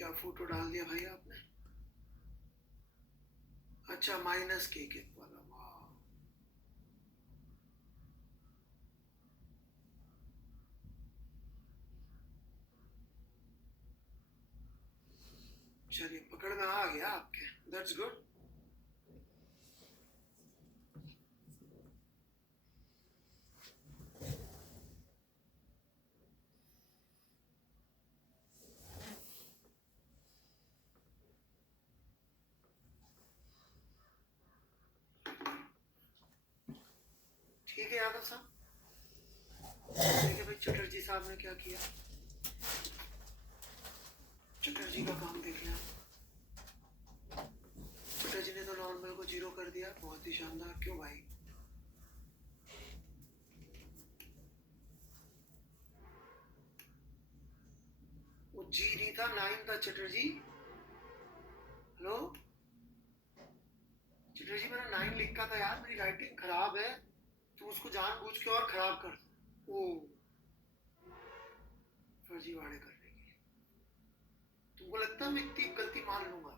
क्या फोटो डाल दिया भाई आपने? अच्छा, माइनस के वाला, वाह। चलिए, पकड़ में आ गया आपके, दैट्स गुड। ठीक है यादव साहब, देखिए भाई चटर्जी साहब ने क्या किया। चटर्जी का काम देख लिया। चटर्जी ने तो नॉर्मल को 0 कर दिया, बहुत ही शानदार। क्यों भाई? वो जी नहीं था, 9 था चटर्जी। हेलो चटर्जी, मैंने 9 लिखा था यार, मेरी राइटिंग खराब है, तुम उसको जानबूझ के और खराब कर दो। ओ, फर्जीवाड़े करने के लिए। तुमको लगता है मैं इतनी गलती मान लूंगा?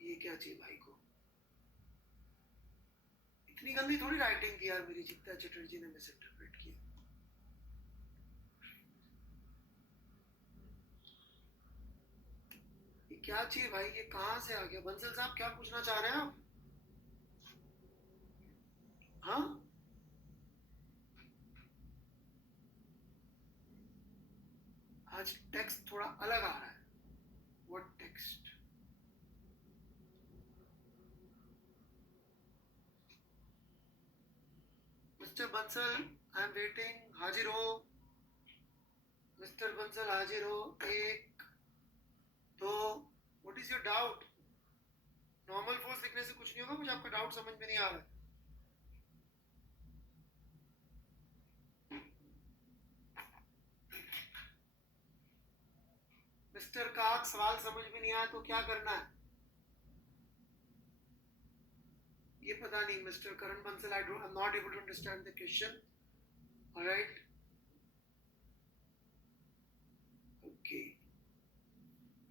ये क्या चाहिए भाई को? इतनी गंदी थोड़ी राइटिंग थी यार मेरी, जितना चटर्जी ने मिस इंटरप्रेट किया। ये क्या चाहिए भाई? ये कहाँ से आ गया? बंसल साहब, क्या पूछना चाह रहे हैं आप? हाँ, आज टेक्स्ट थोड़ा अलग आ रहा है। What text? Mister Bansal, I am waiting, हाजिर हो। मिस्टर बंसल हाजिर हो। एक, दो। What is your doubt? Normal force लिखने से कुछ नहीं होगा, मुझे आपका डाउट समझ में नहीं आ रहा है। मिस्टर काक, सवाल समझ में नहीं आया तो क्या करना है? ये पता नहीं mister Karan Bansal, I am not able to understand the question. Alright, okay.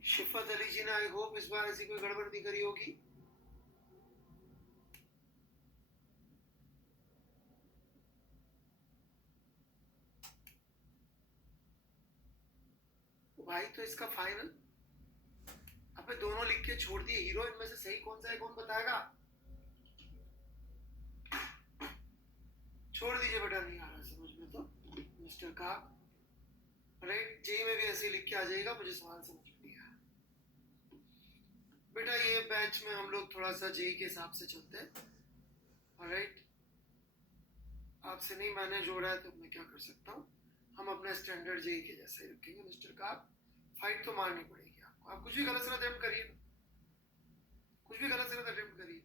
Shifat Ali ji ने, आई होप इस बार ऐसी कोई गड़बड़ नहीं करी होगी। भाई तो इसका फाइनल, अबे दोनों लिख के छोड़ दिए, हीरो इनमें से सही कौन सा है, कौन बताएगा? छोड़ दीजिए बेटा, नहीं आ रहा समझ में तो मिस्टर का। राइट, जे में भी ऐसे लिख के आ जाएगा, मुझे सवाल समझ में नहीं आया। बेटा ये बैच में हम लोग थोड़ा सा जे के हिसाब से चलते हैं। राइट, आपसे नहीं मैनेज हो रहा है तो मैं क्या कर सकता हूँ। हम अपना स्टैंडर्ड जे के जैसा ही रखेंगे मिस्टर का। फाइट तो मारनी पड़ेगी आपको, आप कुछ भी गलत सलत अटेम्प्ट करिए, कुछ भी गलत सलत अटेम्प्ट करिए।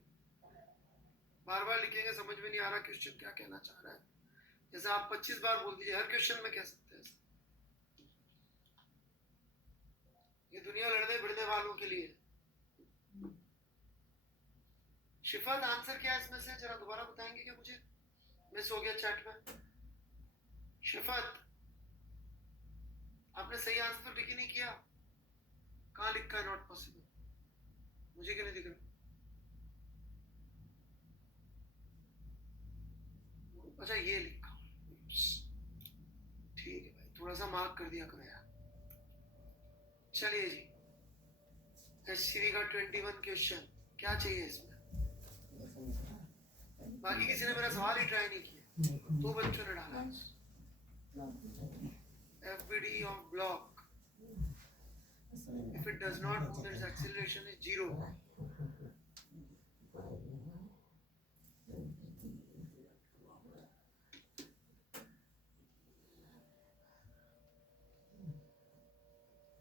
बार बार लिखेंगे, समझ में नहीं आ रहा क्वेश्चन क्या कहना चाह रहा है। जैसे आप 25 बार बोल दीजिए, हर क्वेश्चन में कह सकते हैं। ये दुनिया लड़ने भिड़ने वालों के लिए। शिफात, आंसर क्या है इसमें से, जरा दोबारा बताएंगे क्या मुझे? मिस हो गया चैट में। शिफात, आपने सही आंसर तो टिक ही नहीं किया। कहाँ लिखा है नॉट पॉसिबल? मुझे क्यों नहीं दिख रहा? अच्छा, ये लिखा। ठीक है भाई, थोड़ा सा मार्क कर दिया करो यार। चलिए जी, एचसीवी का 21 क्वेश्चन, क्या चाहिए इसमें? बाकी किसी ने मेरा सवाल ही ट्राई नहीं किया, दो बच्चों ने डाला। FBD of block, if it does not move, its acceleration is 0.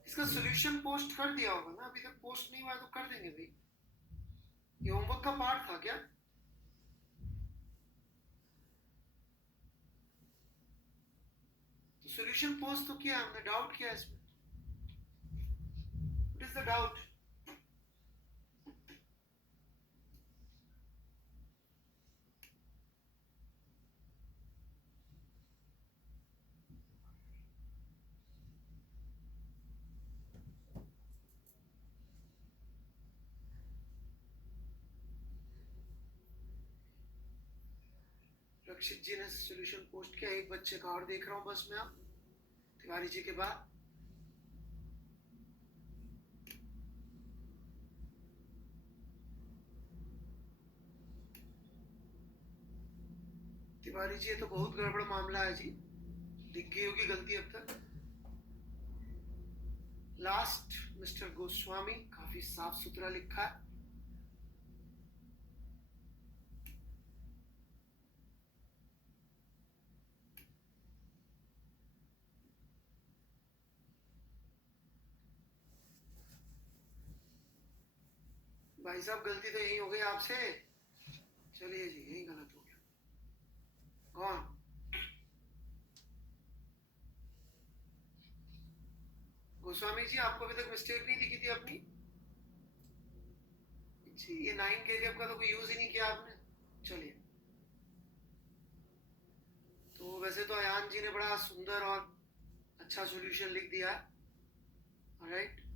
इसका सॉल्यूशन पोस्ट कर दिया होगा ना, अभी तक पोस्ट नहीं हुआ तो कर देंगे भाई। ये होमवर्क का पार्ट था क्या? तो सॉल्यूशन पोस्ट तो किया हमने, डाउट किया इसमें। What is the doubt? Rakshit ji ने सॉल्यूशन पोस्ट किया, एक बच्चे का और देख रहा हूँ बस में आप तिवारी जी के बाद। तिवारी जी ये तो बहुत गड़बड़ मामला है जी, दिख गई होगी गलती अब तक। लास्ट मिस्टर गोस्वामी, काफी साफ सुथरा लिखा है। भाई साहब गलती तो यही हो गई आपसे, चलिए जी यही गलत हो गया। कौन? गोस्वामी जी आपको अभी तक मिस्टेक नहीं दिखी थी अपनी? जी ये 9 के का तो कोई यूज ही नहीं किया आपने। चलिए, तो वैसे तो अयान जी ने बड़ा सुंदर और अच्छा सॉल्यूशन लिख दिया है, राइट।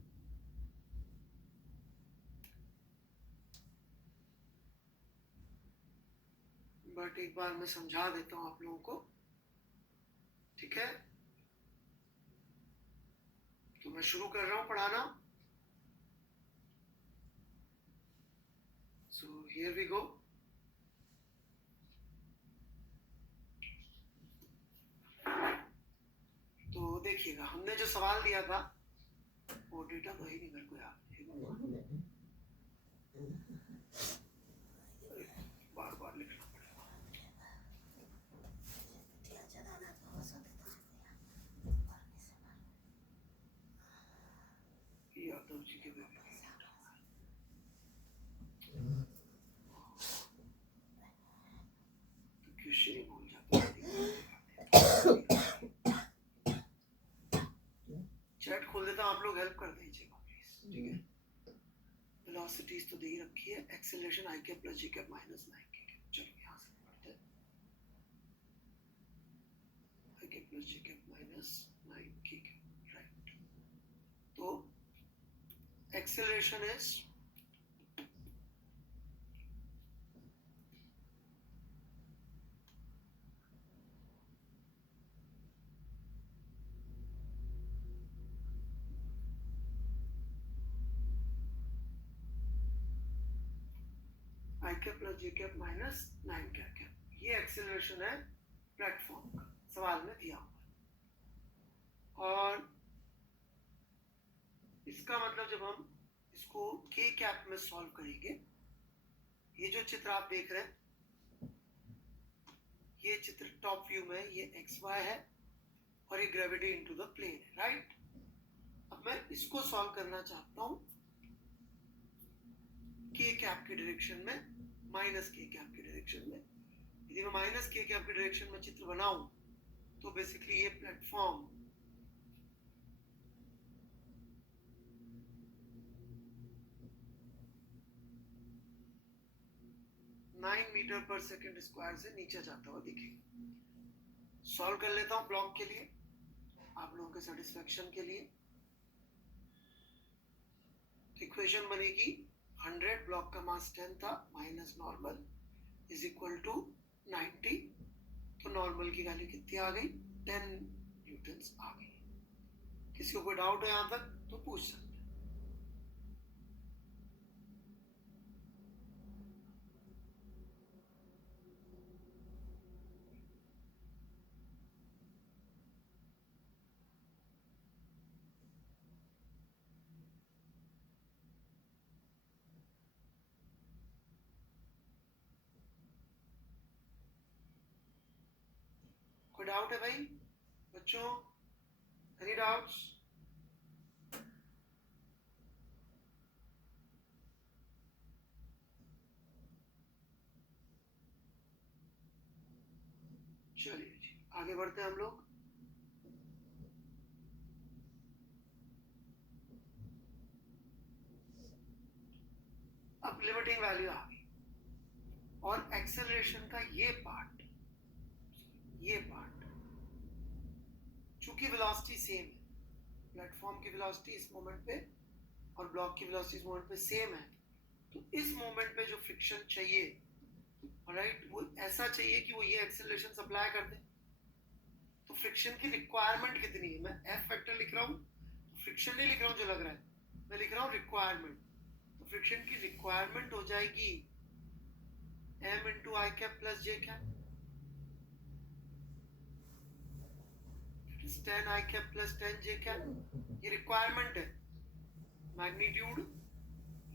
बट एक बार मैं समझा देता हूं आप लोगों को, ठीक है? तो मैं शुरू कर रहा हूं पढ़ाना। So here we go. तो देखिएगा, हमने जो सवाल दिया था वो डेटा तो है नहीं मेरे को याद, बार बार लिखना पड़ेगा। यादव जी के बेबी तो क्वेश्चन ही भूल जाता है। चैट खोल देता हूं, आप लोग हेल्प कर दीजिएगा प्लीज, ठीक है? वेलोसिटीज तो दे ही रखी है, acceleration I cap plus G cap minus 9 K cap. चलो यहाँ से पढ़ते हैं, I cap plus G cap minus 9 K cap, right. तो acceleration is I cap plus G cap minus 9 cap. ये एक्सेलरेशन है प्लेटफॉर्म का, सवाल में दिया हुआ। और इसका मतलब जब हम इसको के कैप में सॉल्व करेंगे, ये जो चित्र आप देख रहे हैं, ये चित्र टॉप व्यू में ये एक्स वाई है और ये ग्रेविटी इनटू द प्लेन है, राइट। अब मैं इसको सॉल्व करना चाहता हूं के कैप की डायरेक्शन में, माइनस के कैप की डायरेक्शन में। यदि मैं माइनस के कैप की डायरेक्शन में चित्र बनाऊं तो बेसिकली ये प्लेटफॉर्म मीटर पर सेकेंड स्क्वायर से नीचे जाता हुआ दिखेगा। सॉल्व कर लेता हूं ब्लॉक के लिए, आप लोगों के सेटिस्फेक्शन के लिए। इक्वेशन बनेगी 100, ब्लॉक का मास 10 था, minus normal is equal to 90। तो नॉर्मल की वैल्यू कितनी आ गई? 10 न्यूटन्स आ गई। किसी को कोई डाउट है यहां तक तो पूछ सकते हैं। कोई डाउट है भाई बच्चों? Any doubts? चलिए जी आगे बढ़ते हैं हम लोग। अब लिमिटिंग वैल्यू आ गई और एक्सेलरेशन का ये पार्ट चूंकि वेलोसिटी सेम है, प्लेटफॉर्म की वेलोसिटी इस मोमेंट पे और ब्लॉक की वेलोसिटी इस मोमेंट पे सेम है, तो इस मोमेंट पे जो फ्रिक्शन चाहिए राइट, वो ऐसा चाहिए कि वो ये एक्सेलरेशन सप्लाई कर दे। तो फ्रिक्शन की रिक्वायरमेंट कितनी है? मैं एफ फैक्टर लिख रहा हूँ, फ्रिक्शन नहीं लिख रहा हूँ जो लग रहा है, मैं लिख रहा हूँ रिक्वायरमेंट। तो फ्रिक्शन की रिक्वायरमेंट हो जाएगी m इंटू आई कैप प्लस जे कैप, 10 आई कैप प्लस 10 जे कैप। ये रिक्वायरमेंट है। मैग्नीट्यूड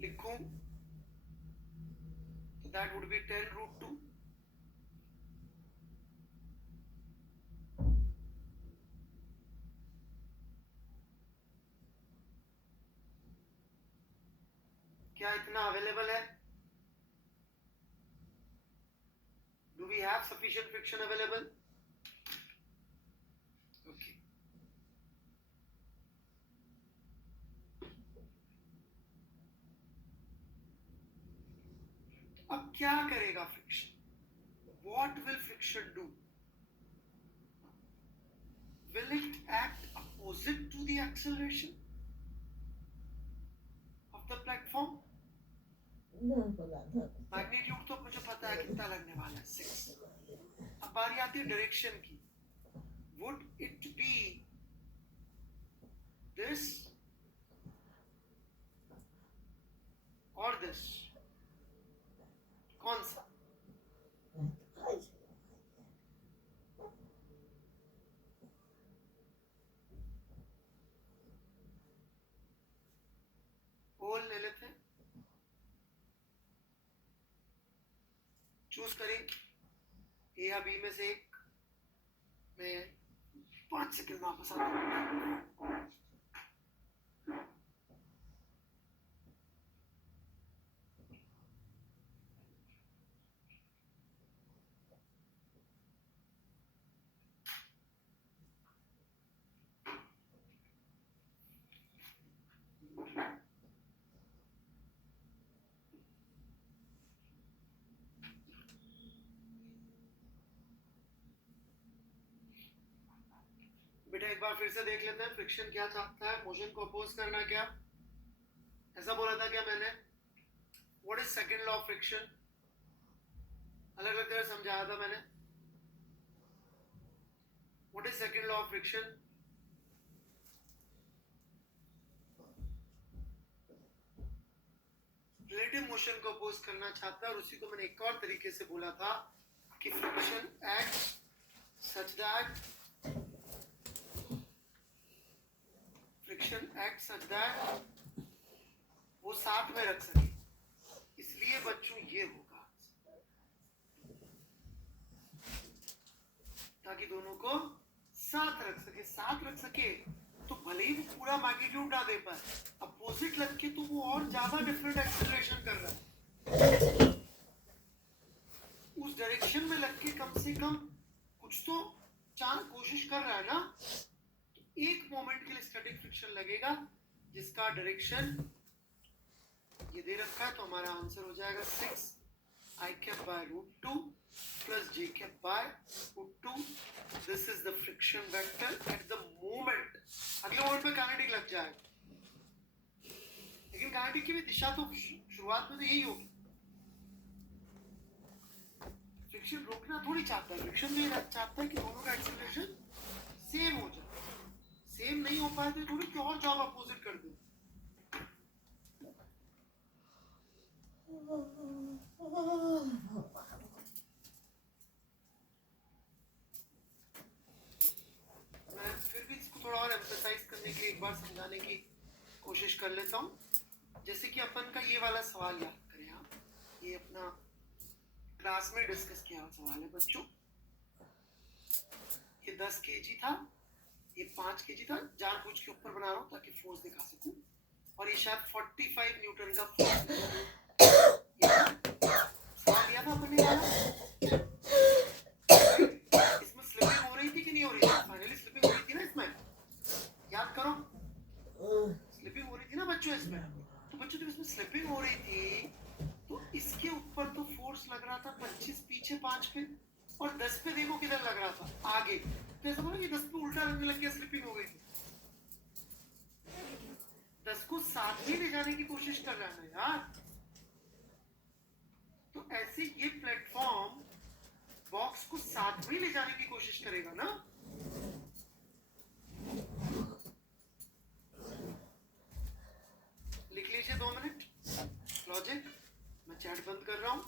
लिखूं तो दैट वुड बी 10 रूट 2। क्या इतना अवेलेबल है? Do we have sufficient friction available? Okay. अब क्या करेगा friction? What will friction do? Will it act opposite to the acceleration of the platform? Magnitude तो मुझे पता है कितना लगने वाला है, 6। अब बारी आती है डायरेक्शन की। Would it be this or this? कौन सा? पोल ले लेते हैं, चूज करें ए या बी में से एक। मैं 5 सेकंड वापस आता हूँ। बेटा एक बार फिर से देख लेते हैं फ्रिक्शन क्या चाहता है, मोशन को अपोज करना। क्या ऐसा बोला था क्या मैंने? What is second law of friction? अलग अलग तरह समझाया था मैंने। What is second law of friction? Relative motion को अपोज करना चाहता है, और उसी को मैंने एक और तरीके से बोला था कि फ्रिक्शन एक्ट्स सच दैट वो साथ में रख सके। इसलिए बच्चों ये होगा ताकि दोनों को साथ रख सके। साथ रख सके तो भले ही वो पूरा मैग्नीट्यूड ना दे पाए, अपोजिट लग के तो वो और ज्यादा डिफरेंट एक्सेलरेशन कर रहा है। उस डायरेक्शन में लग के कम से कम कुछ तो कोशिश कर रहा है ना। एक मोमेंट के लिए स्टैटिक फ्रिक्शन लगेगा जिसका डायरेक्शन ये दे रखा है, तो हमारा आंसर हो जाएगा 6 I cap by root 2 plus J cap by root 2. This is the friction vector at the moment. अगले मोमेंट पे काइनेटिक लग जाएगा, लेकिन काइनेटिक की भी दिशा तो शुरुआत में तो यही होगी। फ्रिक्शन रोकना थोड़ी चाहता है, फ्रिक्शन तो ये चाहता है कि दोनों का एक्सेलरेशन सेम हो जाए। सेम नहीं हो पाए तो थोड़ी कि और जॉब अपोजिट कर दो। मैं फिर भी इसको थोड़ा और एम्फसाइज करने के लिए एक बार समझाने की कोशिश कर लेता हूँ। जैसे कि अपन का ये वाला सवाल याद करें आप, ये अपना क्लास में डिस्कस किया हुआ सवाल है बच्चों। ये 10 kg था, ये 5 kg था। जानबूझ के ऊपर बना रहा हूँ ताकि फोर्स दिखा सकूं। और ये शायद 45 न्यूटन का फोर्स सवाल दिया था अपन ने वाला। इसमें स्लिपिंग हो रही थी कि नहीं हो रही थी? फाइनली स्लिपिंग हो रही थी ना इसमें, याद करो। स्लिपिंग हो रही थी ना बच्चों इसमें। तो बच्चों जब इसमें स्लिपिंग हो रही थी तो इसके ऊपर तो फोर्स लग रहा था 25 पीछे 5 पे, और 10 पे देखो किधर लग रहा था आगे। तो ऐसा बोला कि 10 पे उल्टा लगने लग गया, स्लिपिंग हो गई थी। 10 को साथ में ले जाने की कोशिश कर रहा है यार। तो ऐसे ये प्लेटफॉर्म बॉक्स को साथ में ले जाने की कोशिश करेगा ना। लिख लीजिए 2 मिनट लॉजिक। मैं चैट बंद कर रहा हूं।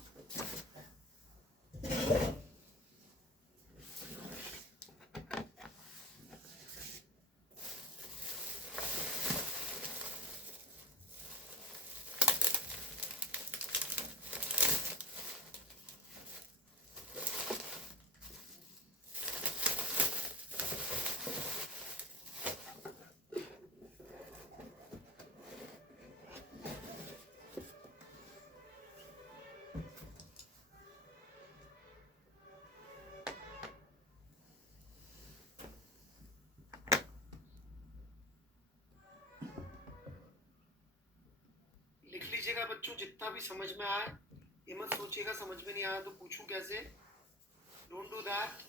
लिख लीजिएगा बच्चों, जितना भी समझ में आए। ये मत सोचिएगा समझ में नहीं आया तो पूछूं कैसे। Don't do that.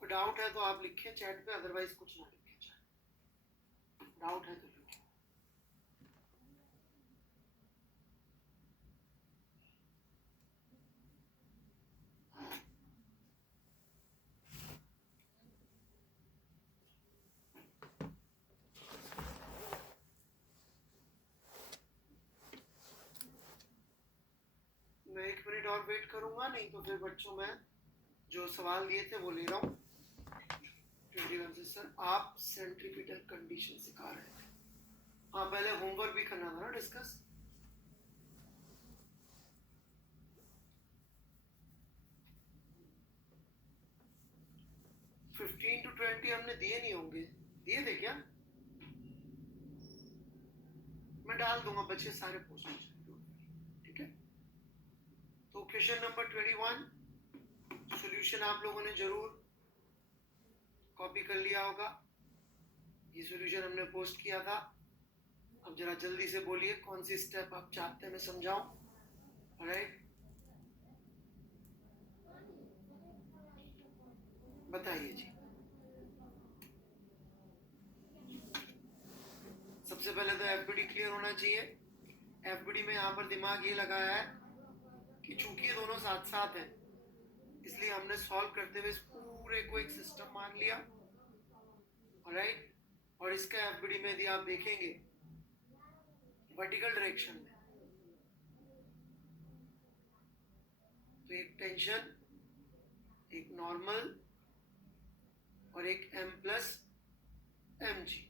कोई डाउट है तो आप लिखें चैट पे, अदरवाइज कुछ ना लिखें। चैट डाउट है तो लिखें। मैं 1 मिनट और वेट करूंगा, नहीं तो फिर बच्चों मैं जो सवाल दिए थे वो ले रहा हूँ। 21 से सर आप सेंट्रीपिटल कंडीशन सिखा रहे थे। हाँ, पहले होमवर्क भी करना था ना डिस्कस। फिफ्टीन टू 20 हमने दिए नहीं होंगे, दिए थे क्या? मैं डाल दूंगा बच्चे सारे पोस्ट। ठीक है, तो क्वेश्चन नंबर 21 सॉल्यूशन आप लोगों ने जरूर कॉपी कर लिया होगा। ये सॉल्यूशन हमने पोस्ट किया था। अब जरा जल्दी से बोलिए कौन सी स्टेप आप चाहते हैं मैं समझाऊं। ऑलराइट, बताइए जी। सबसे पहले तो एफबीडी क्लियर होना चाहिए। एफबीडी में यहाँ पर दिमाग ये लगाया है कि चूंकि ये दोनों साथ साथ हैं, इसलिए हमने सॉल्व करते हुए इस पूरे को एक सिस्टम मान लिया। ऑलराइट, और इसका एफबीडी में यदि आप देखेंगे वर्टिकल डायरेक्शन में, तो एक टेंशन, एक नॉर्मल और एक m plus M G.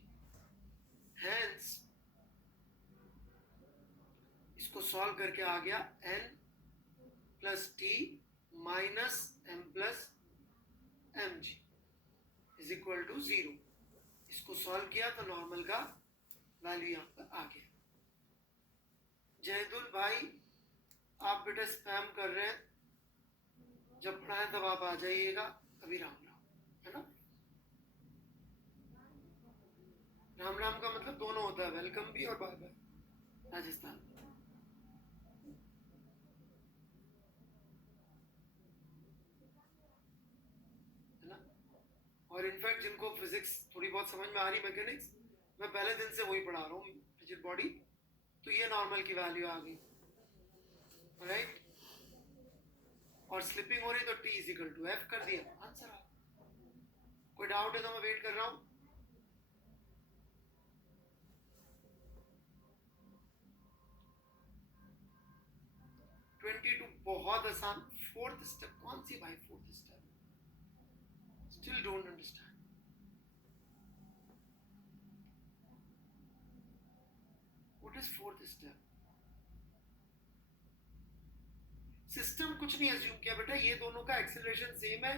Hence इसको सॉल्व करके आ गया n plus T minus m plus M G is equal to 0। इसको सॉल्व किया तो नॉर्मल का वैल्यू यहाँ पर आ गया। जयदुल भाई आप बेटा स्पैम कर रहे हैं, जब पढ़ाएं तब आप आ जाइएगा। अभी राम राम है ना। राम राम का मतलब दोनों होता है, वेलकम भी और बाय बाय। राजस्थान है ना। और इनफैक्ट जिनको फिजिक्स थोड़ी बहुत समझ में आ रही, मैकेनिक्स, मैं पहले दिन से वही पढ़ा रहा हूँ, रिजिड बॉडी। तो ये नॉर्मल की वैल्यू आ गई। राइट, और स्लिपिंग हो रही तो T is equal to F कर दिया, आंसर आ। कोई डाउट है तो मैं वेट कर रहा हूँ। बहुत आसान। फोर्थ स्टेप कौन सी भाई? Fourth step still don't understand. What is fourth step? System कुछ नहीं अज्यूम किया बेटा, ये दोनों का एक्सेलरेशन सेम है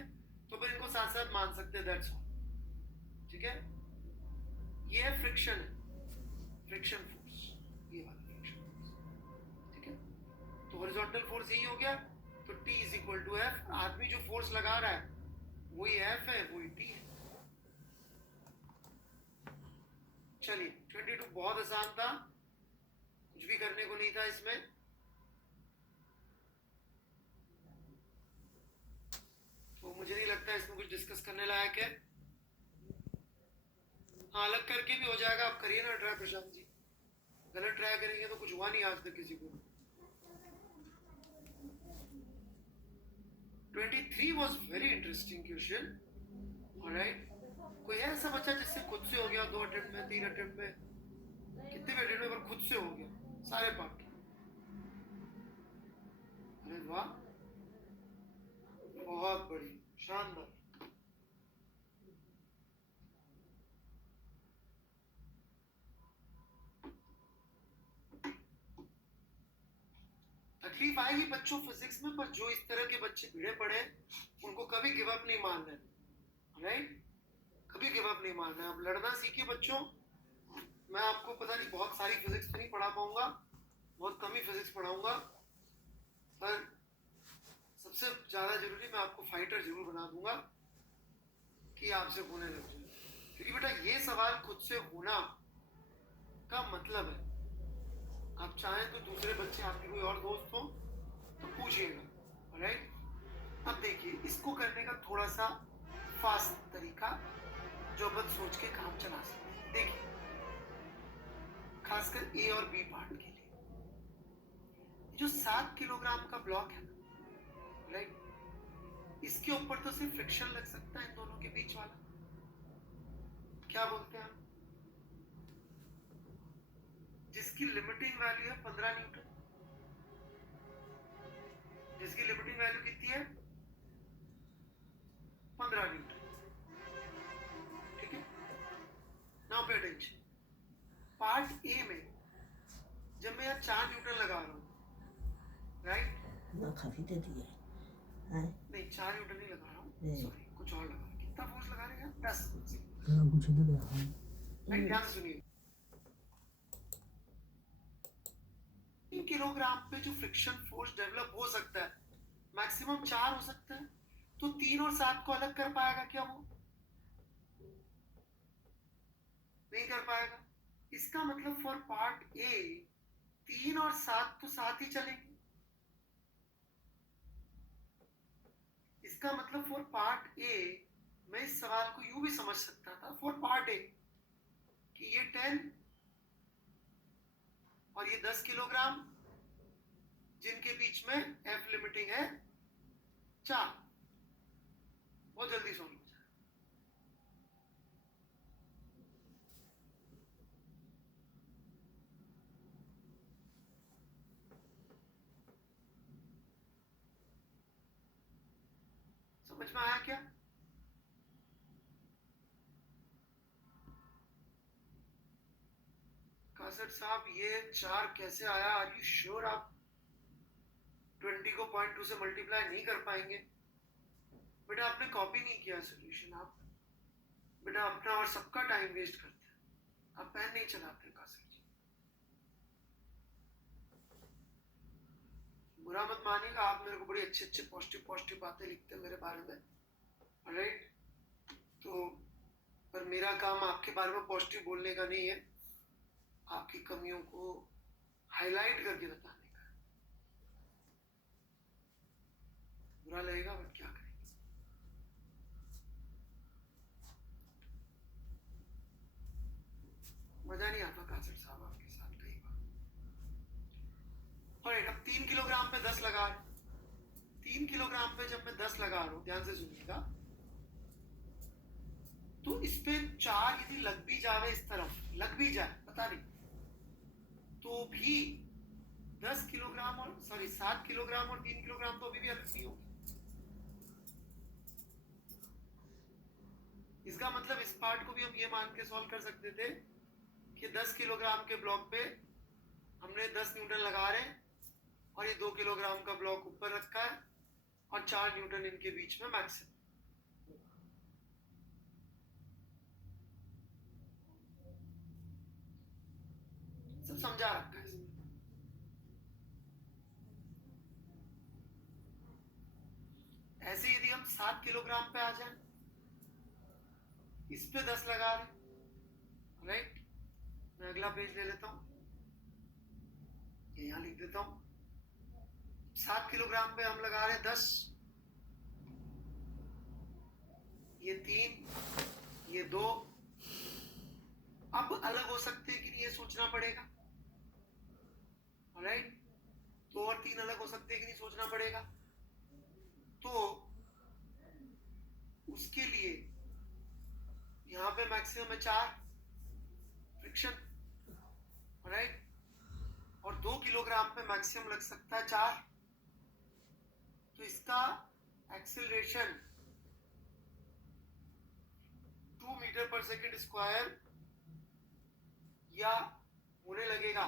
तो फिर इनको साथ साथ मान सकते हैं, दैट्स ऑल। ठीक है, ये है फ्रिक्शन, फ्रिक्शन फोर्स, ये वाला फ्रिक्शन फोर्स। ठीक है, तो हॉरिजॉन्टल फोर्स यही हो गया, तो T is equal to F. आदमी जो फोर्स लगा रहा है वही एफ है, वही टी है। चलिए 22 बहुत आसान था, कुछ भी करने को नहीं था इसमें। तो मुझे नहीं लगता इसमें कुछ डिस्कस करने लायक है। हाँ, अलग करके भी हो जाएगा, आप करिए ना ट्राई प्रशांत जी। गलत ट्राई करेंगे तो कुछ हुआ नहीं आज तक किसी को। 23 was very interesting question. Alright. कोई है ऐसा बच्चा जिससे खुद से हो गया 2 अटेम्प्ट में, 3 अटेम्प्ट में, कितने भी अटेम्प्ट में पर खुद से हो गया सारे पार्ट? अरे वाह, बहुत बढ़िया, शानदार। तकलीफ आएगी बच्चों फिजिक्स में, पर जो इस तरह के बच्चे भिड़े पड़े उनको कभी गिव अप नहीं मारना है। राइट, कभी गिव अप नहीं मारना है। अब लड़ना सीखिए बच्चों। मैं आपको पता नहीं बहुत सारी फिजिक्स तो नहीं पढ़ा पाऊंगा, बहुत कम ही फिजिक्स पढ़ाऊंगा, पर सबसे ज्यादा जरूरी मैं आपको फाइटर जरूर बना दूंगा कि आपसे होने लग जाए। क्योंकि बेटा ये सवाल खुद से होना का मतलब है, आप चाहें तो दूसरे बच्चे आपके कोई और दोस्त हो तो पूछिएगा। राइट, अब देखिए इसको करने का थोड़ा सा फास्ट तरीका जो अपन सोच के काम चला सकते हैं। देखिए खासकर ए और बी पार्ट के लिए जो 7 किलोग्राम का ब्लॉक है, राइट, इसके ऊपर तो सिर्फ फ्रिक्शन लग सकता है इन दोनों के बीच वाला। क्या बोलते हैं आप? जिसकी लिमिटिंग वैल्यू है 15 न्यूटन, जिसकी लिमिटिंग वैल्यू कितनी है? 15 न्यूटन। ठीक है, now pay attention. Part A में जब मैं यहाँ 4 न्यूटन लगा रहा हूँ, राइट, ना काफी दे दिए हैं। नहीं 4 न्यूटन नहीं लगा रहा हूँ, सॉरी कुछ और लगा रहा हूँ। कितना फोर्स लगा रहे हैं? 10। कुछ दे दिया। राइट, ध्यान से सुनिए। 3 किलोग्राम पे जो फ्रिक्शन फोर्स डेवलप हो सकता है मैक्सिमम 4 हो सकता है, तो 3 और 7 को अलग कर पाएगा क्या? वो नहीं कर पाएगा। इसका मतलब फॉर पार्ट ए 3 और 7 तो साथ ही चलेंगे। इसका मतलब फॉर पार्ट ए मैं इस सवाल को यूं भी समझ सकता था फॉर पार्ट ए कि ये 10 और ये 10 किलोग्राम जिनके बीच में एफ लिमिटिंग है 4, बहुत जल्दी सॉल्व हो जाए। समझ में आया क्या? कासर साहब ये 4 कैसे आया? आर यू श्योर आप 20 को 0.2 से मल्टीप्लाई नहीं कर पाएंगे? बेटा आपने कॉपी नहीं किया सॉल्यूशन, आप बेटा अपना और सबका टाइम वेस्ट करते हैं, आप पेन नहीं चलाते कासर जी। बुरा मत मानिएगा, आप मेरे को बड़ी अच्छे अच्छे पॉजिटिव पॉजिटिव बातें लिखते हैं मेरे बारे में, राइट, तो पर मेरा काम आपके बारे में पॉजिटिव बोलने का नहीं है, आपकी कमियों को हाईलाइट करके बताने का। बुरा लगेगा बट क्या करेंगे। मजा नहीं आता कासर साहब आपके साथ कई बार। और अब 3 किलोग्राम पे 10 लगा, 3 किलोग्राम पे जब मैं 10 लगा रहा हूं, ध्यान से सुनिएगा, तो इस पे 4 यदि लग भी जावे, इस तरफ लग भी जाए, पता नहीं, तो भी 10 किलोग्राम और सॉरी 7 किलोग्राम और 3 किलोग्राम तो अभी भी अलग नहीं होगी। इसका मतलब इस पार्ट को भी हम ये मान के सॉल्व कर सकते थे कि 10 किलोग्राम के ब्लॉक पे हमने 10 न्यूटन लगा रहे हैं और ये 2 किलोग्राम का ब्लॉक ऊपर रखा है और 4 न्यूटन इनके बीच में मैक्सिमम। सब समझा रखा है इसमें। ऐसे यदि हम हम 7 किलोग्राम पे आ जाए, इस पे 10 लगा रहे, राइट। मैं अगला पेज ले लेता हूं, ये यहां लिख देता हूं। 7 किलोग्राम पे हम लगा रहे 10, ये 3, ये 2। अब अलग हो सकते हैं कि नहीं, ये सोचना पड़ेगा, राइट। 2 और 3 अलग हो सकते हैं कि नहीं, सोचना पड़ेगा। तो उसके लिए यहां पे मैक्सिमम है 4 फ्रिक्शन, राइट। और 2 किलोग्राम पे मैक्सिमम लग सकता है 4। तो इसका एक्सेलरेशन 2 मीटर पर सेकेंड स्क्वायर या होने लगेगा,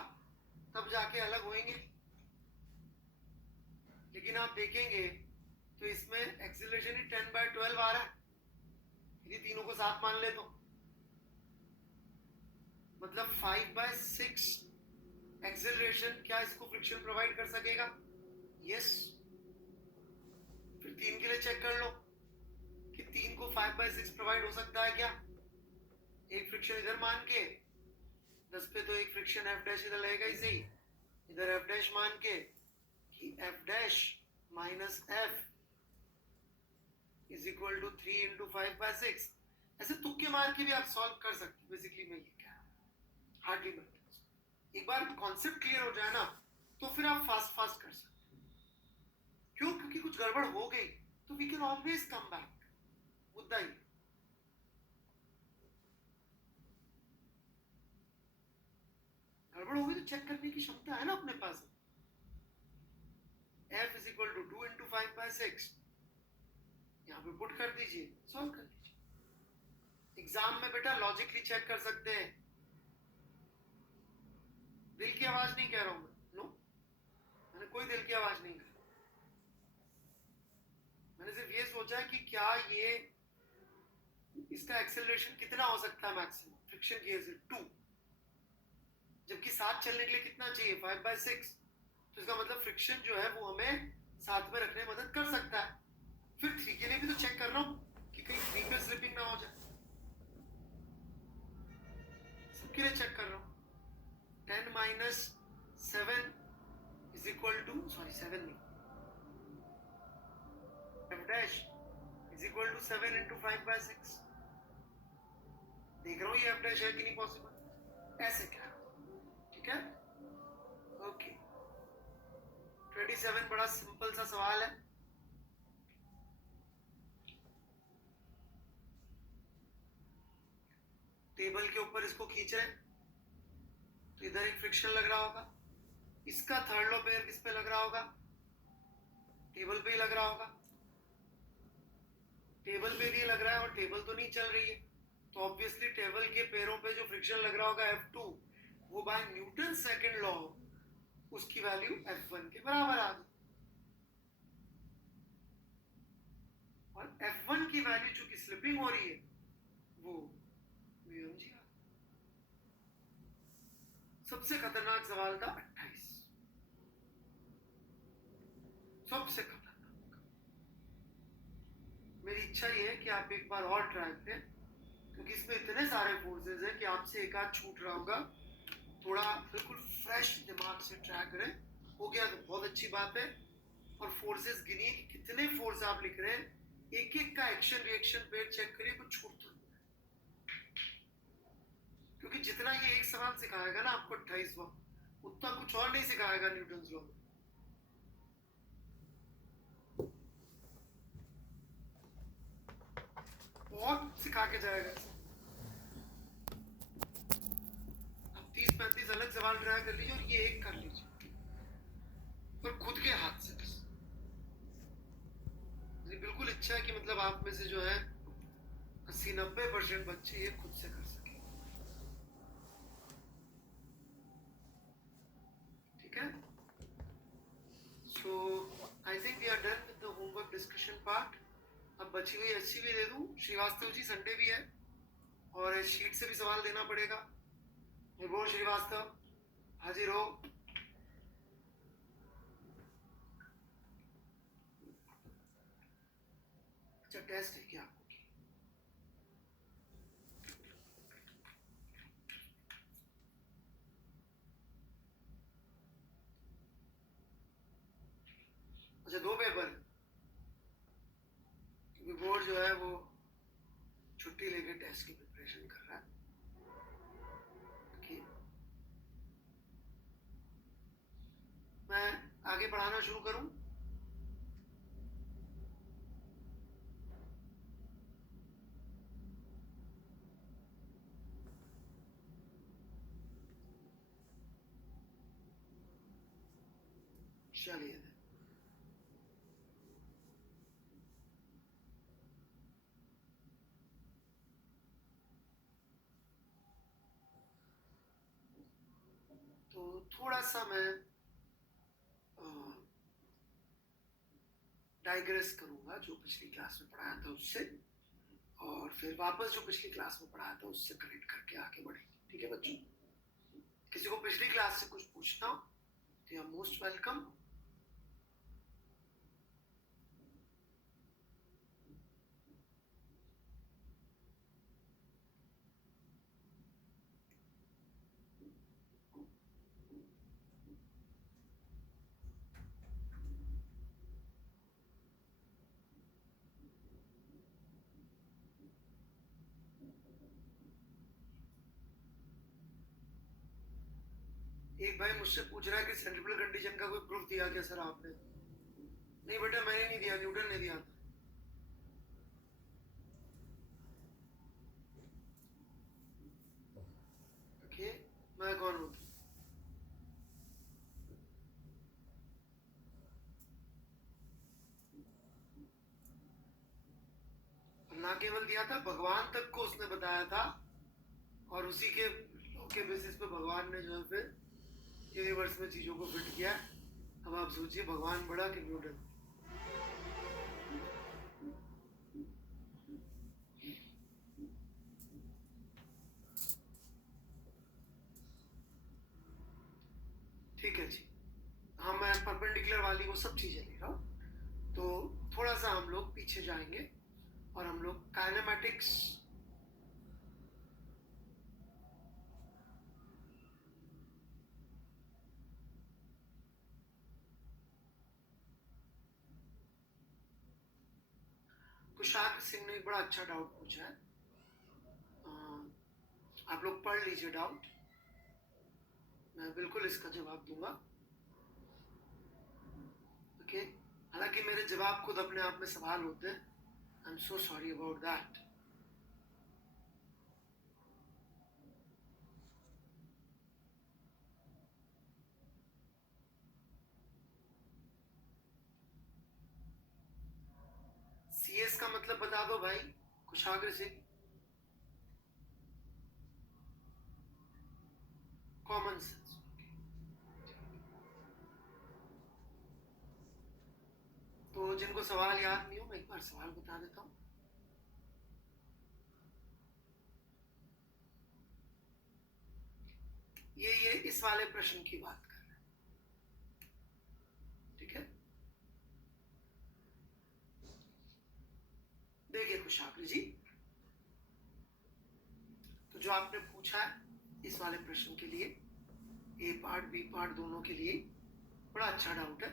तब जाके अलग होंगे। लेकिन आप देखेंगे तो इसमें एक्सेलरेशन ही 10/12 आ रहा है, यदि तीनों को साथ मान ले तो मतलब 5/6 एक्सेलरेशन क्या इसको फ्रिक्शन प्रोवाइड कर सकेगा? यस। फिर 3 के लिए चेक कर लो कि 3 को 5/6 प्रोवाइड हो सकता है क्या? एक फ्रिक्शन इधर मान के 10 पे तो एक फ्रिक्शन एफ डैश इधर लगेगा ही सही, इधर एफ डैश मान के कि F dash minus F is equal to 3 into 5/6। ऐसे तुक्के मार के भी आप सॉल्व कर सकते हो। बेसिकली मैं ये कह रहा हूं, हार्डली मैटर। एक बार कॉन्सेप्ट क्लियर हो जाए ना तो फिर आप फास्ट फास्ट कर सकते हो। क्यों? क्योंकि कुछ गड़बड़ हो गई तो we can always come back. मुद्दा ही गड़बड़ हो गई तो चेक करने की क्षमता है ना अपने पास। f is equal to 2 into 5/6 यहाँ पे पुट कर दीजिए, सॉल्व कर लीजिए। एग्जाम में बेटा लॉजिकली चेक कर सकते हैं, दिल की आवाज नहीं कह रहा हूं मैं, नो, मैंने कोई दिल की आवाज नहीं कही। मैंने सिर्फ ये सोचा कि क्या ये इसका एक्सेलरेशन कितना हो सकता है मैक्सिमम फ्रिक्शन की वजह से 2, जबकि साथ चलने के लिए कितना चाहिए 5/6। तो इसका मतलब फ्रिक्शन जो है वो हमें साथ में रखने में मदद कर सकता है। फिर 3 के लिए भी तो चेक कर रहा हूं कि कहीं 3 में स्लिपिंग ना हो जाए, सबके लिए चेक कर रहा हूं। 10 minus 7 is equal to, sorry 7 नहीं, f dash is equal to 7 into 5/6। देख रहा हूं ये f डैश है कि नहीं पॉसिबल, ऐसे क्या, ठीक है। ओके 27 बड़ा सिंपल सा सवाल है। टेबल के ऊपर इसको खींच रहे तो इधर एक फ्रिक्शन लग रहा होगा, इसका थर्ड लॉ पेयर किस पे लग रहा होगा? टेबल पे ही लग रहा होगा। टेबल पे नहीं लग रहा है और टेबल तो नहीं चल रही है, तो ऑब्वियसली टेबल के पैरों पे जो फ्रिक्शन लग रहा होगा F2 वो बाय न्यूटन सेकंड लॉ उसकी वैल्यू F1 के बराबर आ गई। और F1 की वैल्यू चूंकि स्लिपिंग हो रही है वो mg। सबसे खतरनाक सवाल था 28, सबसे खतरनाक। मेरी इच्छा ये है कि आप एक बार और ट्राई करें, क्योंकि इसमें इतने सारे फोर्सेस हैं कि आपसे एक आध छूट रहा होगा। थोड़ा बिल्कुल फ्रेश दिमाग से ट्राई करें, हो गया तो बहुत अच्छी बात है। और फोर्सेस गिनिए कि कितने फोर्स आप लिख रहे हैं, एक एक का एक्शन रिएक्शन पेयर चेक करिए, कुछ छूट तो नहीं है। क्योंकि जितना ये एक सवाल सिखाएगा ना आपको 28वां, उतना कुछ और नहीं सिखाएगा न्यूटन लॉ। बहुत सिखा के जाएगा। अब 30-35 अलग सवाल ट्राई कर लीजिए और ये एक कर लीजिए, और खुद के हाथ से बस। बिल्कुल इच्छा है कि मतलब आप में से जो है 80-90% बच्चे ये खुद से कर सके, ठीक है। So I think we are done with the homework discussion part. अब बची हुई अच्छी भी दे दूं। श्रीवास्तव जी संडे भी है और शीट से भी सवाल देना पड़ेगा। बोल श्रीवास्तव हाजिर हो। अच्छा टेस्ट है क्या? अच्छा 2 पेपर, क्योंकि बोर्ड जो है वो छुट्टी लेके टेस्ट की प्रिपरेशन कर रहा है। okay. मैं आगे पढ़ाना शुरू करूं? चलिए तो थोड़ा सा मैं डाइग्रेस करूंगा जो पिछली क्लास में पढ़ाया था उससे, और फिर वापस जो पिछली क्लास में पढ़ाया था उससे कनेक्ट करके आगे बढ़ेंगे। ठीक है बच्चों? किसी को पिछली क्लास से कुछ पूछना हो तो यू आर मोस्ट वेलकम। एक भाई मुझसे पूछ रहा है कि सेंट्रिपल कंडीशन का कोई प्रूफ दिया क्या सर आपने? नहीं बेटा मैंने नहीं दिया, न्यूटन ने दिया था। ओके, मैं कौन हूँ? ना केवल दिया था, भगवान तक को उसने बताया था, और उसी के बेसिस पे भगवान ने जो है फिर यूनिवर्स में चीजों को फिट किया। अब आप सोचिए भगवान बड़ा कि न्यूटन? ठीक है जी, हाँ मैं परपेंडिकुलर वाली वो सब चीजें ले रहा हूँ। तो थोड़ा सा हम लोग पीछे जाएंगे और हम लोग काइनेमेटिक्स कुशाग्र सिंह ने एक बड़ा अच्छा डाउट पूछा है। आप लोग पढ़ लीजिए डाउट, मैं बिल्कुल इसका जवाब दूंगा। ओके, हालांकि मेरे जवाब खुद अपने आप में सवाल होते हैं। I am so sorry about that. CS का मतलब बता दो भाई, कुशाग्र सिंह। Common sense. तो जिनको सवाल याद नहीं हो मैं एक बार सवाल बता देता हूँ। ये इस वाले प्रश्न की बात कर रहे हैं, ठीक है? देखिए कुशाग्र जी, तो जो आपने पूछा है इस वाले प्रश्न के लिए, ए पार्ट बी पार्ट दोनों के लिए बड़ा अच्छा डाउट है।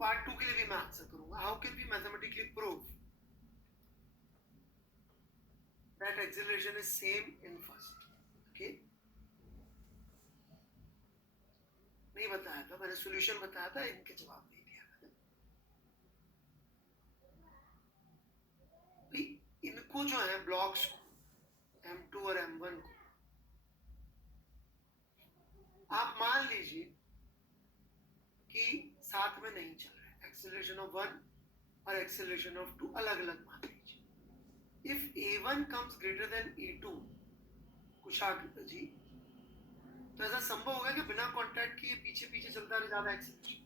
पार्ट 2 के लिए भी मैं आंसर करूंगा। How can we mathematically prove that acceleration is same in first? Okay, नहीं बताया था मैंने, सॉल्यूशन बताया था, इनके जवाब नहीं दिया मैंने। भाई इनको जो है ब्लॉक्स को M2 और M1 को आप मान लीजिए कि साथ में नहीं चल रहे, एक्सेलरेशन ऑफ 1 और एक्सेलरेशन ऑफ 2 अलग अलग मान लीजिए। If A1 comes greater than A2, कुशाग्र जी, तो ऐसा संभव होगा कि बिना कांटेक्ट किए पीछे पीछे चलता रहे ज्यादा एक्सेलरेशन,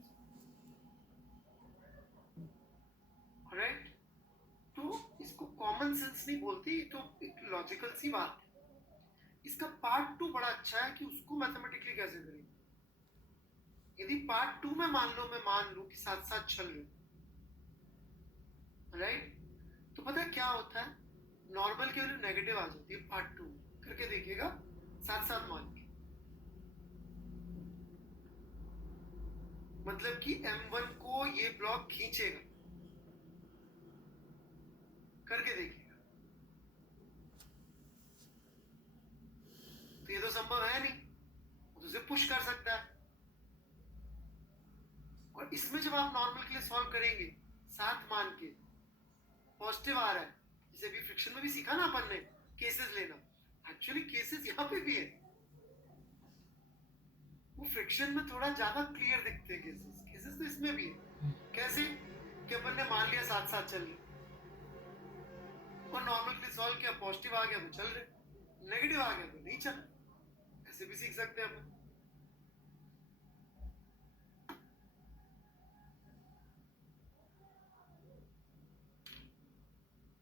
राइट? तो इसको कॉमन सेंस नहीं बोलती, तो एक लॉजिकल सी बात है। इसका पार्ट 2 बड़ा अच्छा है कि उसको मैथमेटिकली कैसे करेंगे। यदि पार्ट 2 में मान लूं कि साथ साथ चल रहे, राइट, तो पता है क्या होता है, नॉर्मल की वैल्यू नेगेटिव आ जाती है पार्ट 2 करके देखिएगा, साथ साथ मान के, मतलब कि M1 को ये ब्लॉक खींचेगा, करके देखिएगा। तो ये तो संभव है नहीं, तो उसे पुश कर सकता है। और इसमें जब आप नॉर्मल के लिए सॉल्व करेंगे साथ मान के, पॉजिटिव आ रहा है, जैसे भी फ्रिक्शन में भी सीखा ना अपन ने केसेस लेना, एक्चुअली केसेस यहाँ पे भी है, वो फ्रिक्शन में थोड़ा ज्यादा क्लियर दिखते हैं केसेस तो इसमें भी है। कैसे कि अपन ने मान लिया साथ साथ चल रहे, और नॉर्मल के लिए सॉल्व किया, पॉजिटिव आ गया तो चल रहे, नेगेटिव आ गया तो नहीं चल, ऐसे भी सीख सकते हैं अपन।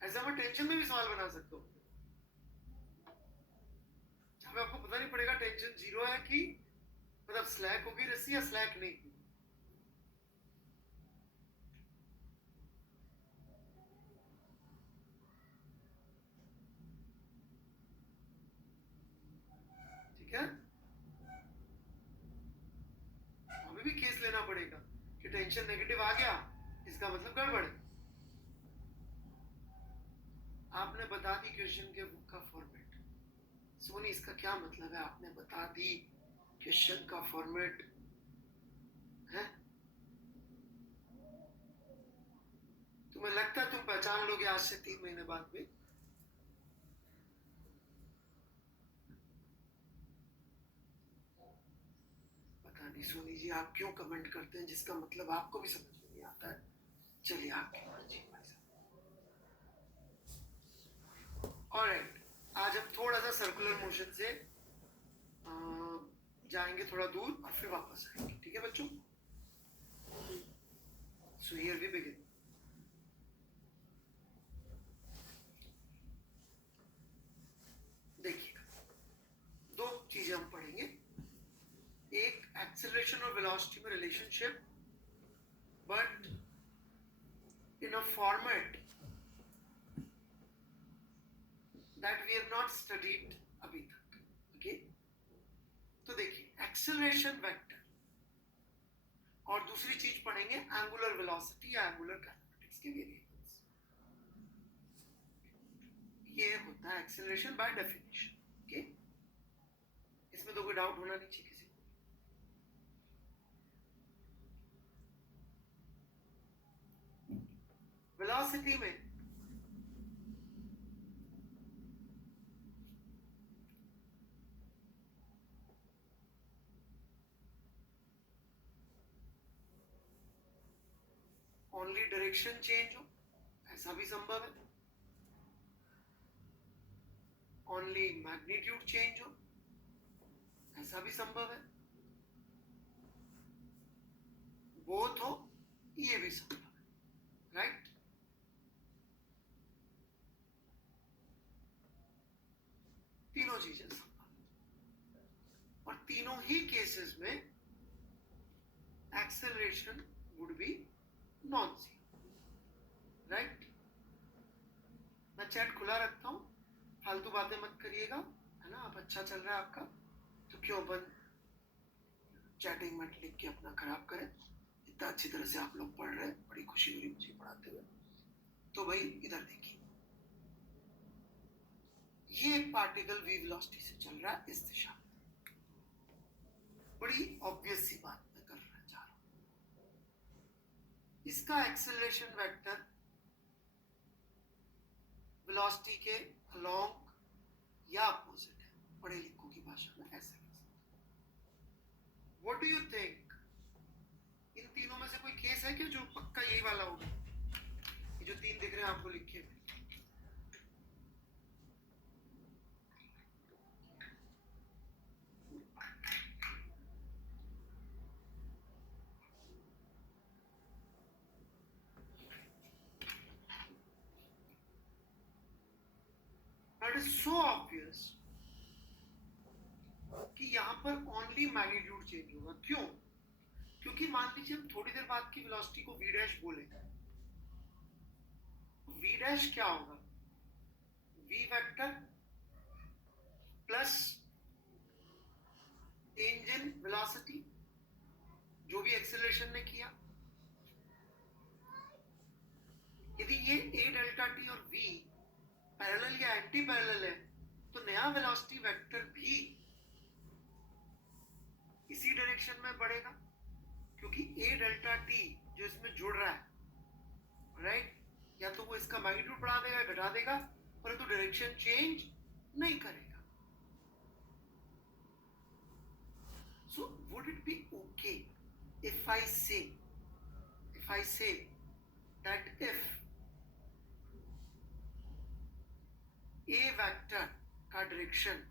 ऐसा मैं टेंशन में भी सवाल बना सकता हूँ, जहाँ पे आपको पता नहीं पड़ेगा टेंशन जीरो है कि मतलब स्लैक होगी रस्सी या स्लैक नहीं। ठीक है, हमें भी केस लेना पड़ेगा कि टेंशन नेगेटिव आ गया, इसका मतलब गड़बड़ है। आपने बता दी क्वेश्चन के बुक का फॉर्मेट, सोनी इसका क्या मतलब है, आपने बता दी क्वेश्चन का फॉर्मेट है, तुम्हें लगता है तुम पहचान लोगे आज से 3 महीने बाद भी? पता नहीं सोनी जी आप क्यों कमेंट करते हैं जिसका मतलब आपको भी समझ में नहीं आता है। चलिए आपकी मर्जी भाई साहब। ऑलराइट, आज हम थोड़ा सा सर्कुलर मोशन से जाएंगे थोड़ा दूर और फिर वापस आएंगे, ठीक है बच्चों? So here we begin. देखिए, दो चीजें हम पढ़ेंगे, एक एक्सेलरेशन और वेलोसिटी में relationship, but in a format that we have not studied अभी तक। ओके, तो देखिए एक्सेलरेशन वेक्टर, और दूसरी चीज पढ़ेंगे एंगुलर वेलोसिटी या एंगुलर काइनेमेटिक्स के वेरिएबल्स। ये होता है एक्सेलरेशन बाय डेफिनेशन। ओके, इसमें तो कोई डाउट होना नहीं चाहिए किसी को। वेलोसिटी में ओनली डायरेक्शन चेंज हो ऐसा भी संभव है, ओनली मैग्नीट्यूड चेंज हो ऐसा भी संभव है, बोथ हो ये भी संभव है, राइट? तीनों चीजें संभव है, और तीनों ही केसेस में acceleration would be non zero, right? मैं चैट खुला रखता हूं, फालतू बातें मत करिएगा, है ना? आप अच्छा चल रहा है आपका, तो क्यों अपन चैटिंग मत लिख के अपना खराब करें। इतना अच्छी तरह से आप लोग पढ़ रहे हैं, बड़ी खुशी हो रही मुझे पढ़ाते हुए। तो भाई इधर देखिए, ये एक पार्टिकल v वेलोसिटी से चल रहा है इस दिशा में, बड़ी ऑब्वियस सी बात मैं कर रहा जा रहा हूं, इसका एक्सेलरेशन वेक्टर वेलोसिटी के अलोंग या अपोजिट है, पढ़े लिखों की भाषा में ऐसे कर सकते। व्हाट डू यू थिंक, इन तीनों में से कोई केस है क्या जो पक्का यही वाला होगा? ये जो तीन दिख रहे हैं आपको लिखे हुए, दैट इज सो ऑब्वियस कि यहां पर ओनली मैग्नीट्यूड चेंज होगा। क्यों? क्योंकि मान लीजिए हम थोड़ी देर बाद की वेलोसिटी को v डैश बोलेंगे, v डैश क्या होगा, v vector plus change in velocity, जो भी एक्सेलरेशन ने किया। यदि ये a डेल्टा t और v पैरेलल या एंटी पैरेलल है, तो नया वेलोसिटी वेक्टर भी इसी डायरेक्शन में बढ़ेगा, क्योंकि a डेल्टा t जो इसमें जुड़ रहा है, राइट, या तो वो इसका मैग्नीट्यूड बढ़ा देगा, घटा देगा, परंतु डायरेक्शन चेंज नहीं करेगा। So would it be okay if I say that if a vector का direction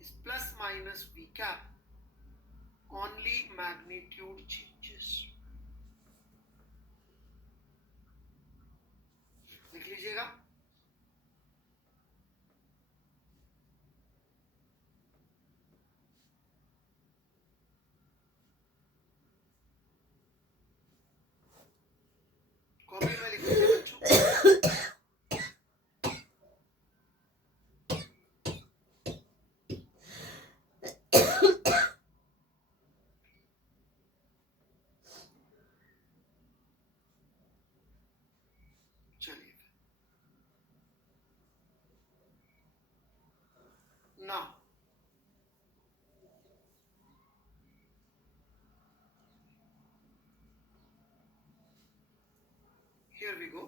is plus minus v cap, only magnitude changes। लिख लीजिएगा। कॉपी में लिख लीजिए बच्चों। चलिए, now here we go।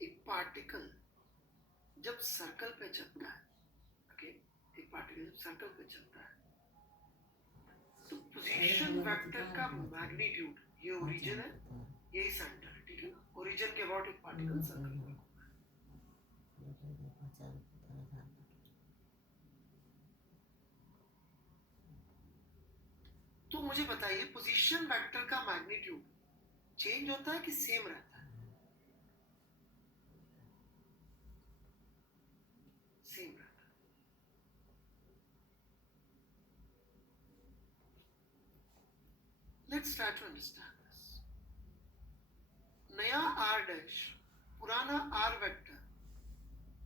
एक पार्टिकल जब सर्कल पे चलता है, ओके, एक पार्टिकल जब सर्कल पे चलता है, तो पोजीशन वेक्टर का मैग्नीट्यूड, ये ओरिजिन है, यही सेंटर है, ठीक है। ओरिजिन के अबाउट एक पार्टिकल सर्कल में घूम रहा है। तो मुझे बताइए, पोजीशन वेक्टर का मैग्नीट्यूड चेंज होता है कि सेम रहता है? सेम रहता है। Let's try to understand this। नया r डैश पुराना r वेक्टर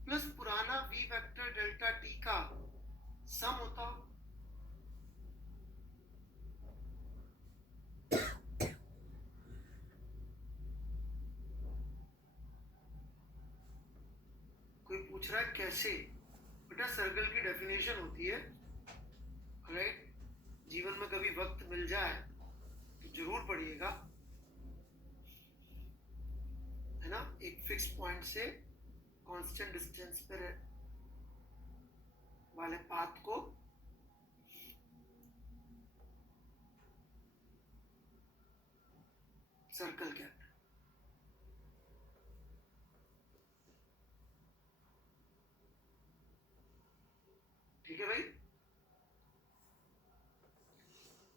प्लस पुराना v वेक्टर डेल्टा t का सम होता हो। कोई पूछ रहा है कैसे? बेटा सर्कल की डेफिनेशन होती है, राइट, जीवन में कभी वक्त मिल जाए तो जरूर पढ़िएगा, है ना। एक फिक्स पॉइंट से कांस्टेंट डिस्टेंस पर वाले पाथ को सर्कल कहते हैं, ठीक है भाई।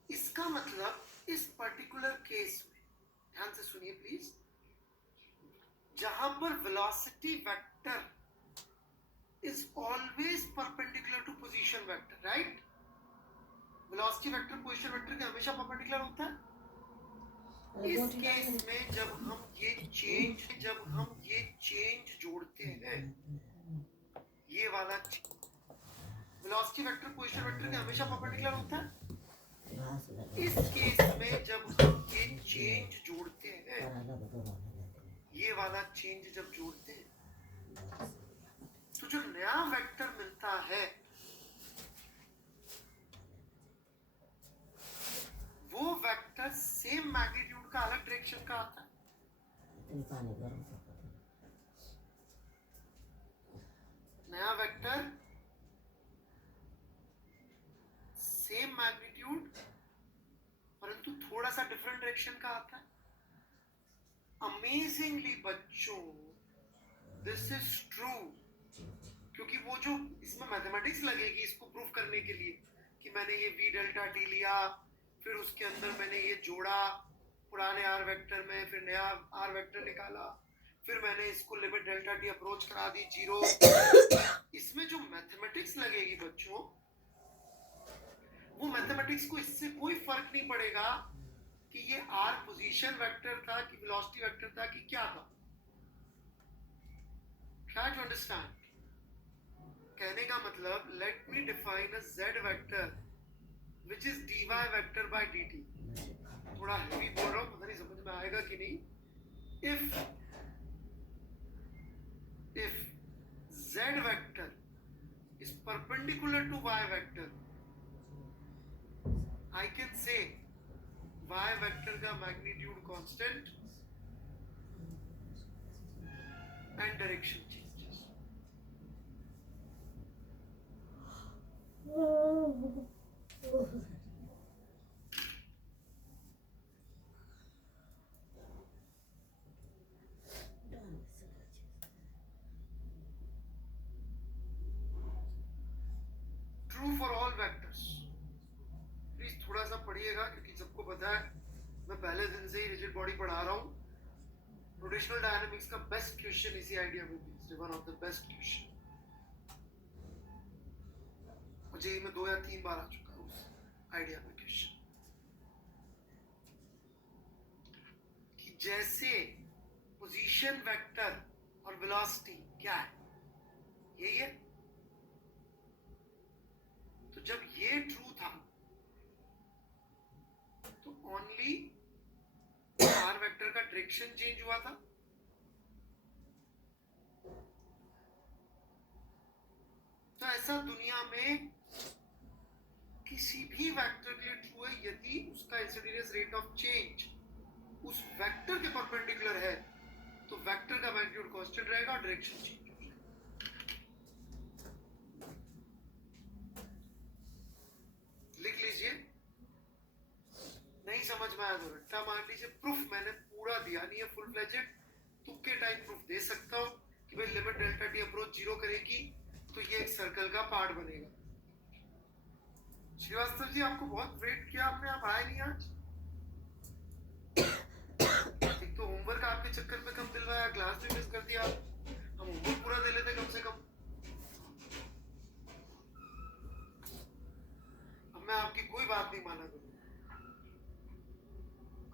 इसका मतलब इस पर्टिकुलर केस में ध्यान से सुनिए प्लीज, जहां पर velocity vector is always perpendicular to position vector, right. Velocity vector position vector के हमेशा परपेंडिकुलर होता है। इस केस में जब हम ये चेंज जोड़ते हैं, ये वाला वेलोसिटी वेक्टर पोजीशन वेक्टर के हमेशा परपेंडिकुलर होता है। इस केस में जब हम ये चेंज जोड़ते हैं, ये वाला चेंज जब जोड़ते हैं, तो जो नया वेक्टर मिलता है वो वेक्टर सेम मैग्नीट्यूड का अलग डायरेक्शन का आता है। नया वेक्टर सेम मैग्नीट्यूड परंतु थोड़ा सा डिफरेंट डायरेक्शन का आता है। अमेजिंगली बच्चों, दिस इज ट्रू, क्योंकि वो जो इसमें मैथमेटिक्स लगेगी इसको प्रूफ करने के लिए कि मैंने ये v डेल्टा t लिया, फिर उसके अंदर मैंने ये जोड़ा पुराने r वेक्टर में, फिर नया r वेक्टर निकाला, फिर मैंने इसको लिमिट डेल्टा t अप्रोच करा दी 0। इसमें मैथमेटिक्स लगेगी बच्चों, वो मैथमेटिक्स को इससे कोई फर्क नहीं पड़ेगा कि ये r पोजीशन वेक्टर था कि वेलोसिटी वेक्टर था कि क्या था। Try to understand. कहने का मतलब let me define a z vector which is dy vector by dt. थोड़ा हेवी बोल रहा हूँ, पता नहीं समझ में आएगा कि नहीं। If z vector is perpendicular to y vector, I can say y vector का magnitude constant and direction changes. True for all vectors. Please थोड़ा सा पढ़िएगा क्योंकि सबको पता है मैं पहले दिन से ही रिजिड बॉडी पढ़ा रहा हूँ। रोटेशनल डायनामिक्स का बेस्ट क्वेश्चन इसी आइडिया में भी, one of the best question. मुझे में 2 या 3 बार आ चुका है उस आइडिया में क्वेश्चन कि जैसे पोजीशन वेक्टर और वेलोसिटी क्या है, यही है। तो जब ये ट्रू था तो ओनली r वेक्टर का डायरेक्शन चेंज हुआ था। तो ऐसा दुनिया में किसी भी वेक्टर के लिए ट्रू है यदि उसका इंस्टेंटेनियस रेट ऑफ चेंज उस वेक्टर के परपेंडिकुलर है तो वेक्टर का मैग्नीट्यूड कांस्टेंट रहेगा और डायरेक्शन चेंज हो जाएगा। लिख लीजिए, नहीं समझ में आया तो रट्टा मान लीजिए। प्रूफ मैंने पूरा दिया नहीं है फुल फ्लेजेड, तुक्के टाइप प्रूफ दे सकता हूं कि भाई लिमिट डेल्टा टी अप्रोच 0 करेगी तो ये एक सर्कल का पार्ट बनेगा। श्रीवास्तव जी आपको बहुत वेट किया आपने, आप आए नहीं आज। एक तो होमवर्क आपके चक्कर में कम दिलवाया, क्लास भी मिस कर दिया। हम होमवर्क पूरा दे लेते कम से कम। अब मैं आपकी कोई बात नहीं माना करूंगा,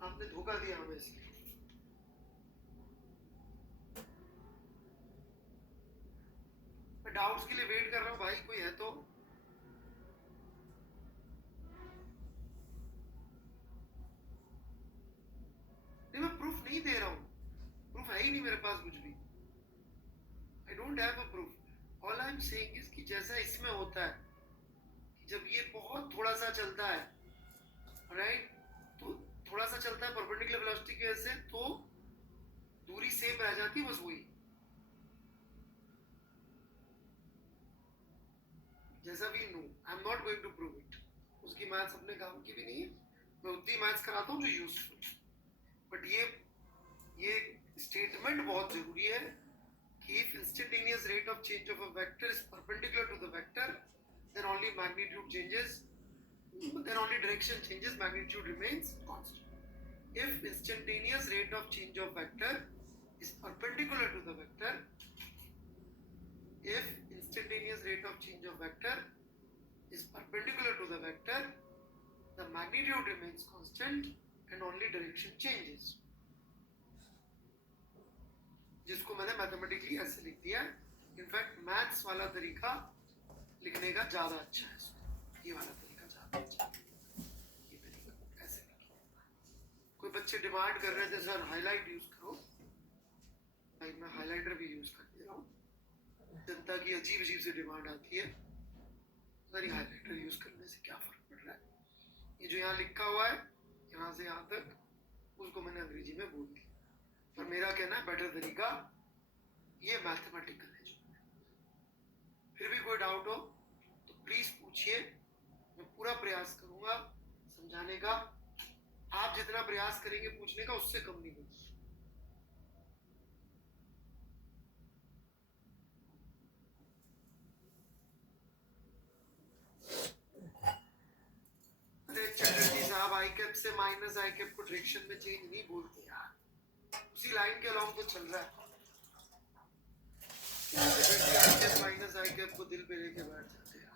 आपने धोखा दिया हमें इसलिए। मैं डाउट्स के लिए वेट कर रहा हूं भाई, कोई है तो। नहीं मैं प्रूफ नहीं दे रहा हूं, प्रूफ है ही नहीं मेरे पास कुछ भी। I don't have a proof. All I am saying is कि जैसा इसमें होता है कि जब ये बहुत थोड़ा सा चलता है, राइट, तो थोड़ा सा चलता है परपेंडिकुलर वेलोसिटी की वजह से, तो दूरी सेम रह जाती है, बस वही। जैसा भी no, I am not going to prove it. उसकी मैथ्स अपने काम की भी नहीं है, मैं उतनी मैथ्स कराता हूँ जो यूजफुल। बट ये स्टेटमेंट बहुत जरूरी है कि if instantaneous rate of change of a vector is perpendicular to the vector, then only magnitude changes, then only direction changes, magnitude remains constant. If instantaneous rate of change of vector is perpendicular to the vector, if instantaneous rate of change of vector is perpendicular to the vector, the magnitude remains constant and only direction changes. जिसको मैंने mathematically ऐसे लिख दिया। In fact maths वाला तरीका लिखने का ज्यादा अच्छा है, ये वाला तरीका ज्यादा अच्छा है। ये तरीका ऐसे लिखिए। कोई बच्चे डिमांड कर रहे थे सर हाईलाइट यूज करो, भाई मैं हाईलाइटर भी यूज कर दे रहा हूँ। जनता की अजीब अजीब से डिमांड आती है, सर हाईलाइटर यूज करने से क्या फर्क पड़ रहा है। ये जो यहाँ लिखा हुआ है यहाँ से यहाँ तक, उसको मैंने अंग्रेजी में बोल दिया। पर मेरा कहना है बेटर तरीका ये मैथमेटिकल है। फिर भी कोई डाउट हो तो प्लीज पूछिए, मैं पूरा प्रयास करूंगा समझाने का। आप जितना प्रयास करेंगे पूछने का उससे कम नहीं होगा। अरे चटर्जी साहब, आई कैप से माइनस आई कैप को डायरेक्शन में चेंज नहीं बोलते यार, उसी लाइन के अलॉन्ग तो चल रहा है। माइनस कैप को दिल पे लेके बैठ जाते हैं।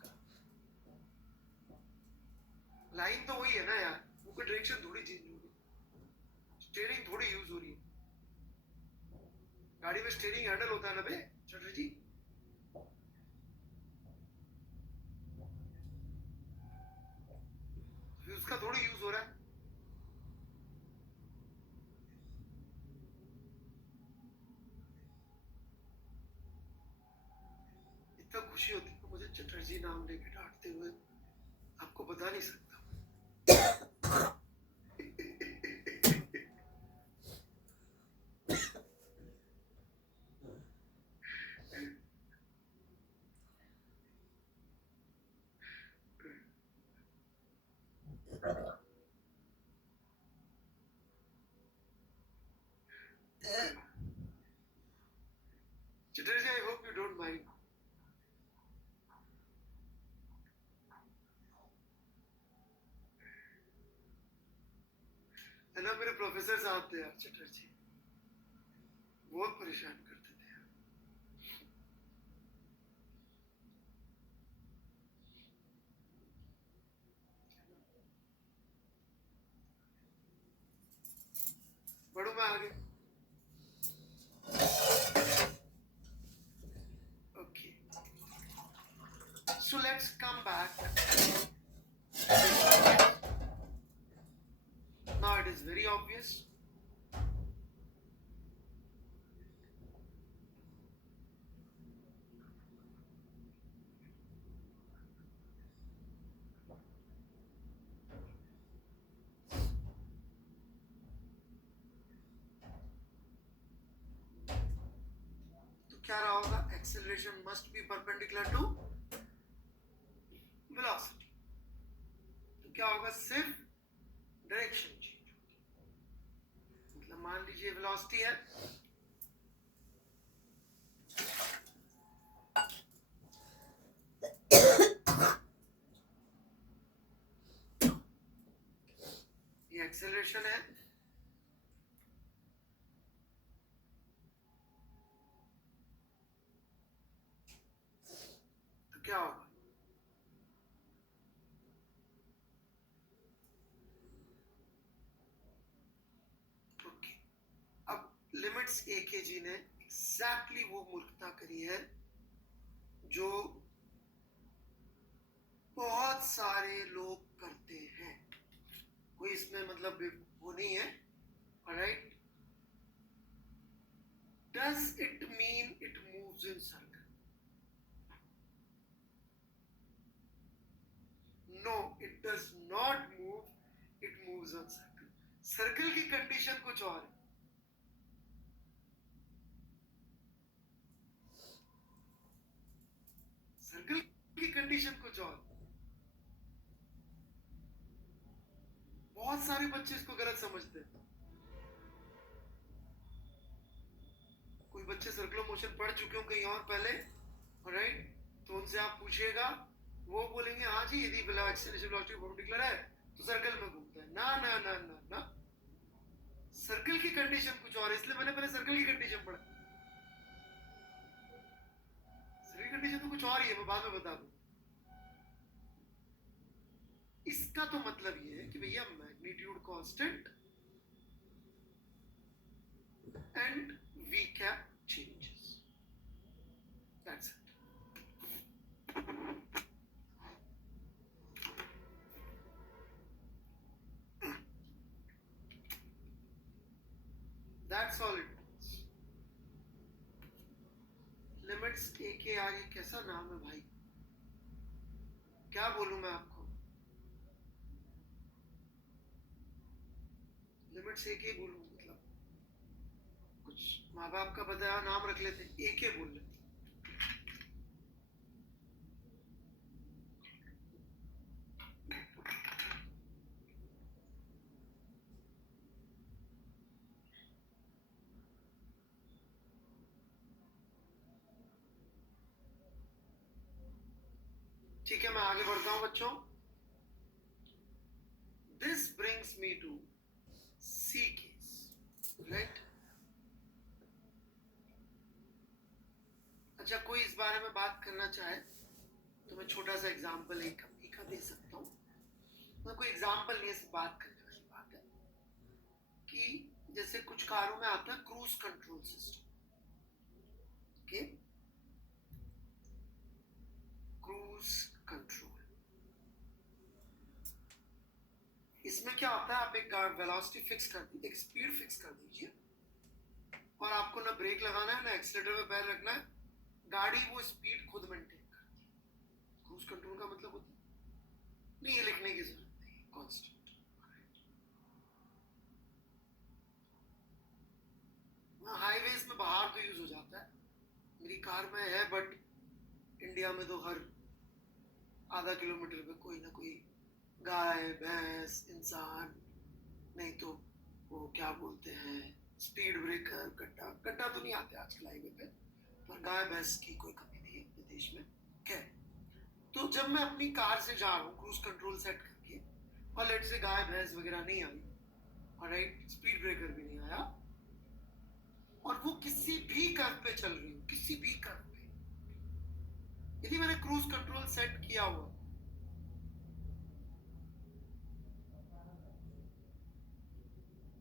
लाइन तो वही है ना यार, वो कोई डायरेक्शन थोड़ी चेंज हो रही, स्टीयरिंग थोड़ी यूज हो रही है। गाड़ी में स्टीयरिंग हैंडल होता है ना बे चटर्जी जी, उसका थोड़ी यूज हो रहा है। इतना खुशी होती है मुझे चटर्जी नाम लेके डांटते हुए, आपको बता नहीं सकता। Chatterjee, I hope you don't mind. है ना, मेरे प्रोफेसर साहब थे यार चटर्जी, बहुत परेशान करते थे यार। बढ़ू मैं आगे। Okay, so let's come back. Now it is very obvious. तो क्या रहा होगा, acceleration must be perpendicular to velocity. तो क्या होगा, सिर्फ डायरेक्शन चेंज होगी। मतलब मान लीजिए वेलोसिटी है, ये एक्सेलरेशन है, तो क्या होगा, ओके। अब लिमिट्स ए के जी ने एग्जैक्टली वो मूर्खता करी है जो बहुत सारे लोग करते हैं, कोई इसमें मतलब वो नहीं है, right. Does it mean it moves in circle? No, it does not move, it moves on circle. Circle की कंडीशन कुछ और है। सर्कल की कंडीशन कुछ और। बहुत सारे बच्चे इसको गलत समझते हैं। कोई बच्चे सर्कुलर मोशन पढ़ चुके हो कहीं और पहले, राइट, तो उनसे आप पूछिएगा, वो बोलेंगे हाँ जी यदि एक्सेलरेशन वेलोसिटी परपेंडिकुलर है तो सर्कल में घूमता है। ना ना ना ना ना, सर्कल की कंडीशन कुछ और है, इसलिए मैंने पहले सर्कल की कंडीशन पढ़ा। सर्कल कंडीशन तो कुछ और ही है, मैं बाद में बता दूं। इसका तो मतलब ये है कि भैया magnitude constant and v cap changes, that's it. That's all it means. Limits a के आर, ये कैसा नाम है भाई, क्या बोलूं मैं आपको। लिमिट्स ए के बोलूं, मतलब कुछ माँ बाप का बताया नाम रख लेते, ए के बोल लेते। ठीक है, मैं आगे बढ़ता हूं बच्चों। This brings me to C case, right? अच्छा, कोई इस बारे में बात करना चाहे तो मैं छोटा सा एग्जांपल एक का दे सकता हूँ। तो कोई एग्जांपल नहीं है, सिर्फ बात करने वाली बात है कि जैसे कुछ कारों में आता है cruise control system. Okay, cruise control, इसमें क्या होता है, आप एक वेलोसिटी फिक्स कर दी, एक स्पीड फिक्स कर दीजिए और आपको ना ब्रेक लगाना है ना एक्सीलेटर पे पैर रखना है, गाड़ी वो स्पीड खुद मेंटेन करती है। क्रूज कंट्रोल का मतलब होता है, नहीं ये लिखने की जरूरत नहीं, कांस्टेंट। हाईवेज में बाहर तो यूज हो जाता है, मेरी कार में है, बट इंडिया में तो हर आधा किलोमीटर पे कोई ना कोई गाय भैंस इंसान, नहीं तो वो क्या बोलते हैं स्पीड ब्रेकर, गड्ढा गड्ढा तो नहीं आते आजकल हाईवे पे, पर गाय भैंस की कोई कमी नहीं है अपने देश में। है तो जब मैं अपनी कार से जा रहा हूँ क्रूज कंट्रोल सेट करके और लेट से गाय भैंस वगैरह नहीं आई, ऑलराइट, स्पीड ब्रेकर भी नहीं आया और वो किसी भी कर्व पे चल रही हो, किसी भी कर्व पे, यदि मैंने क्रूज कंट्रोल सेट किया हुआ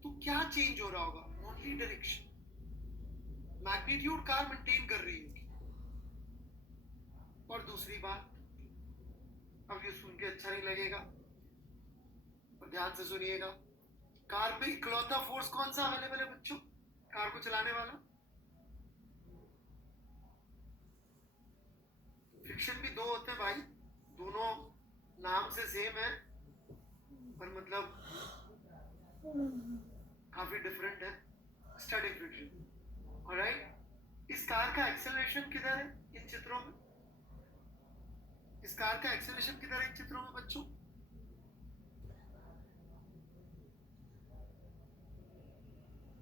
तो क्या चेंज हो रहा होगा, only direction, magnitude car maintain कर रही होगी। और दूसरी बात, अब ये सुन के अच्छा नहीं लगेगा और ध्यान से सुनिएगा, कार पे इकलौता फोर्स कौन सा अवेलेबल है बच्चों, कार को चलाने वाला? फ्रिक्शन भी दो होते हैं भाई, दोनों नाम से सेम है पर मतलब काफी डिफरेंट है। Static friction, alright. इस कार का एक्सेलरेशन किधर है इन चित्रों में, इस कार का एक्सेलरेशन किधर है इन चित्रों में बच्चों?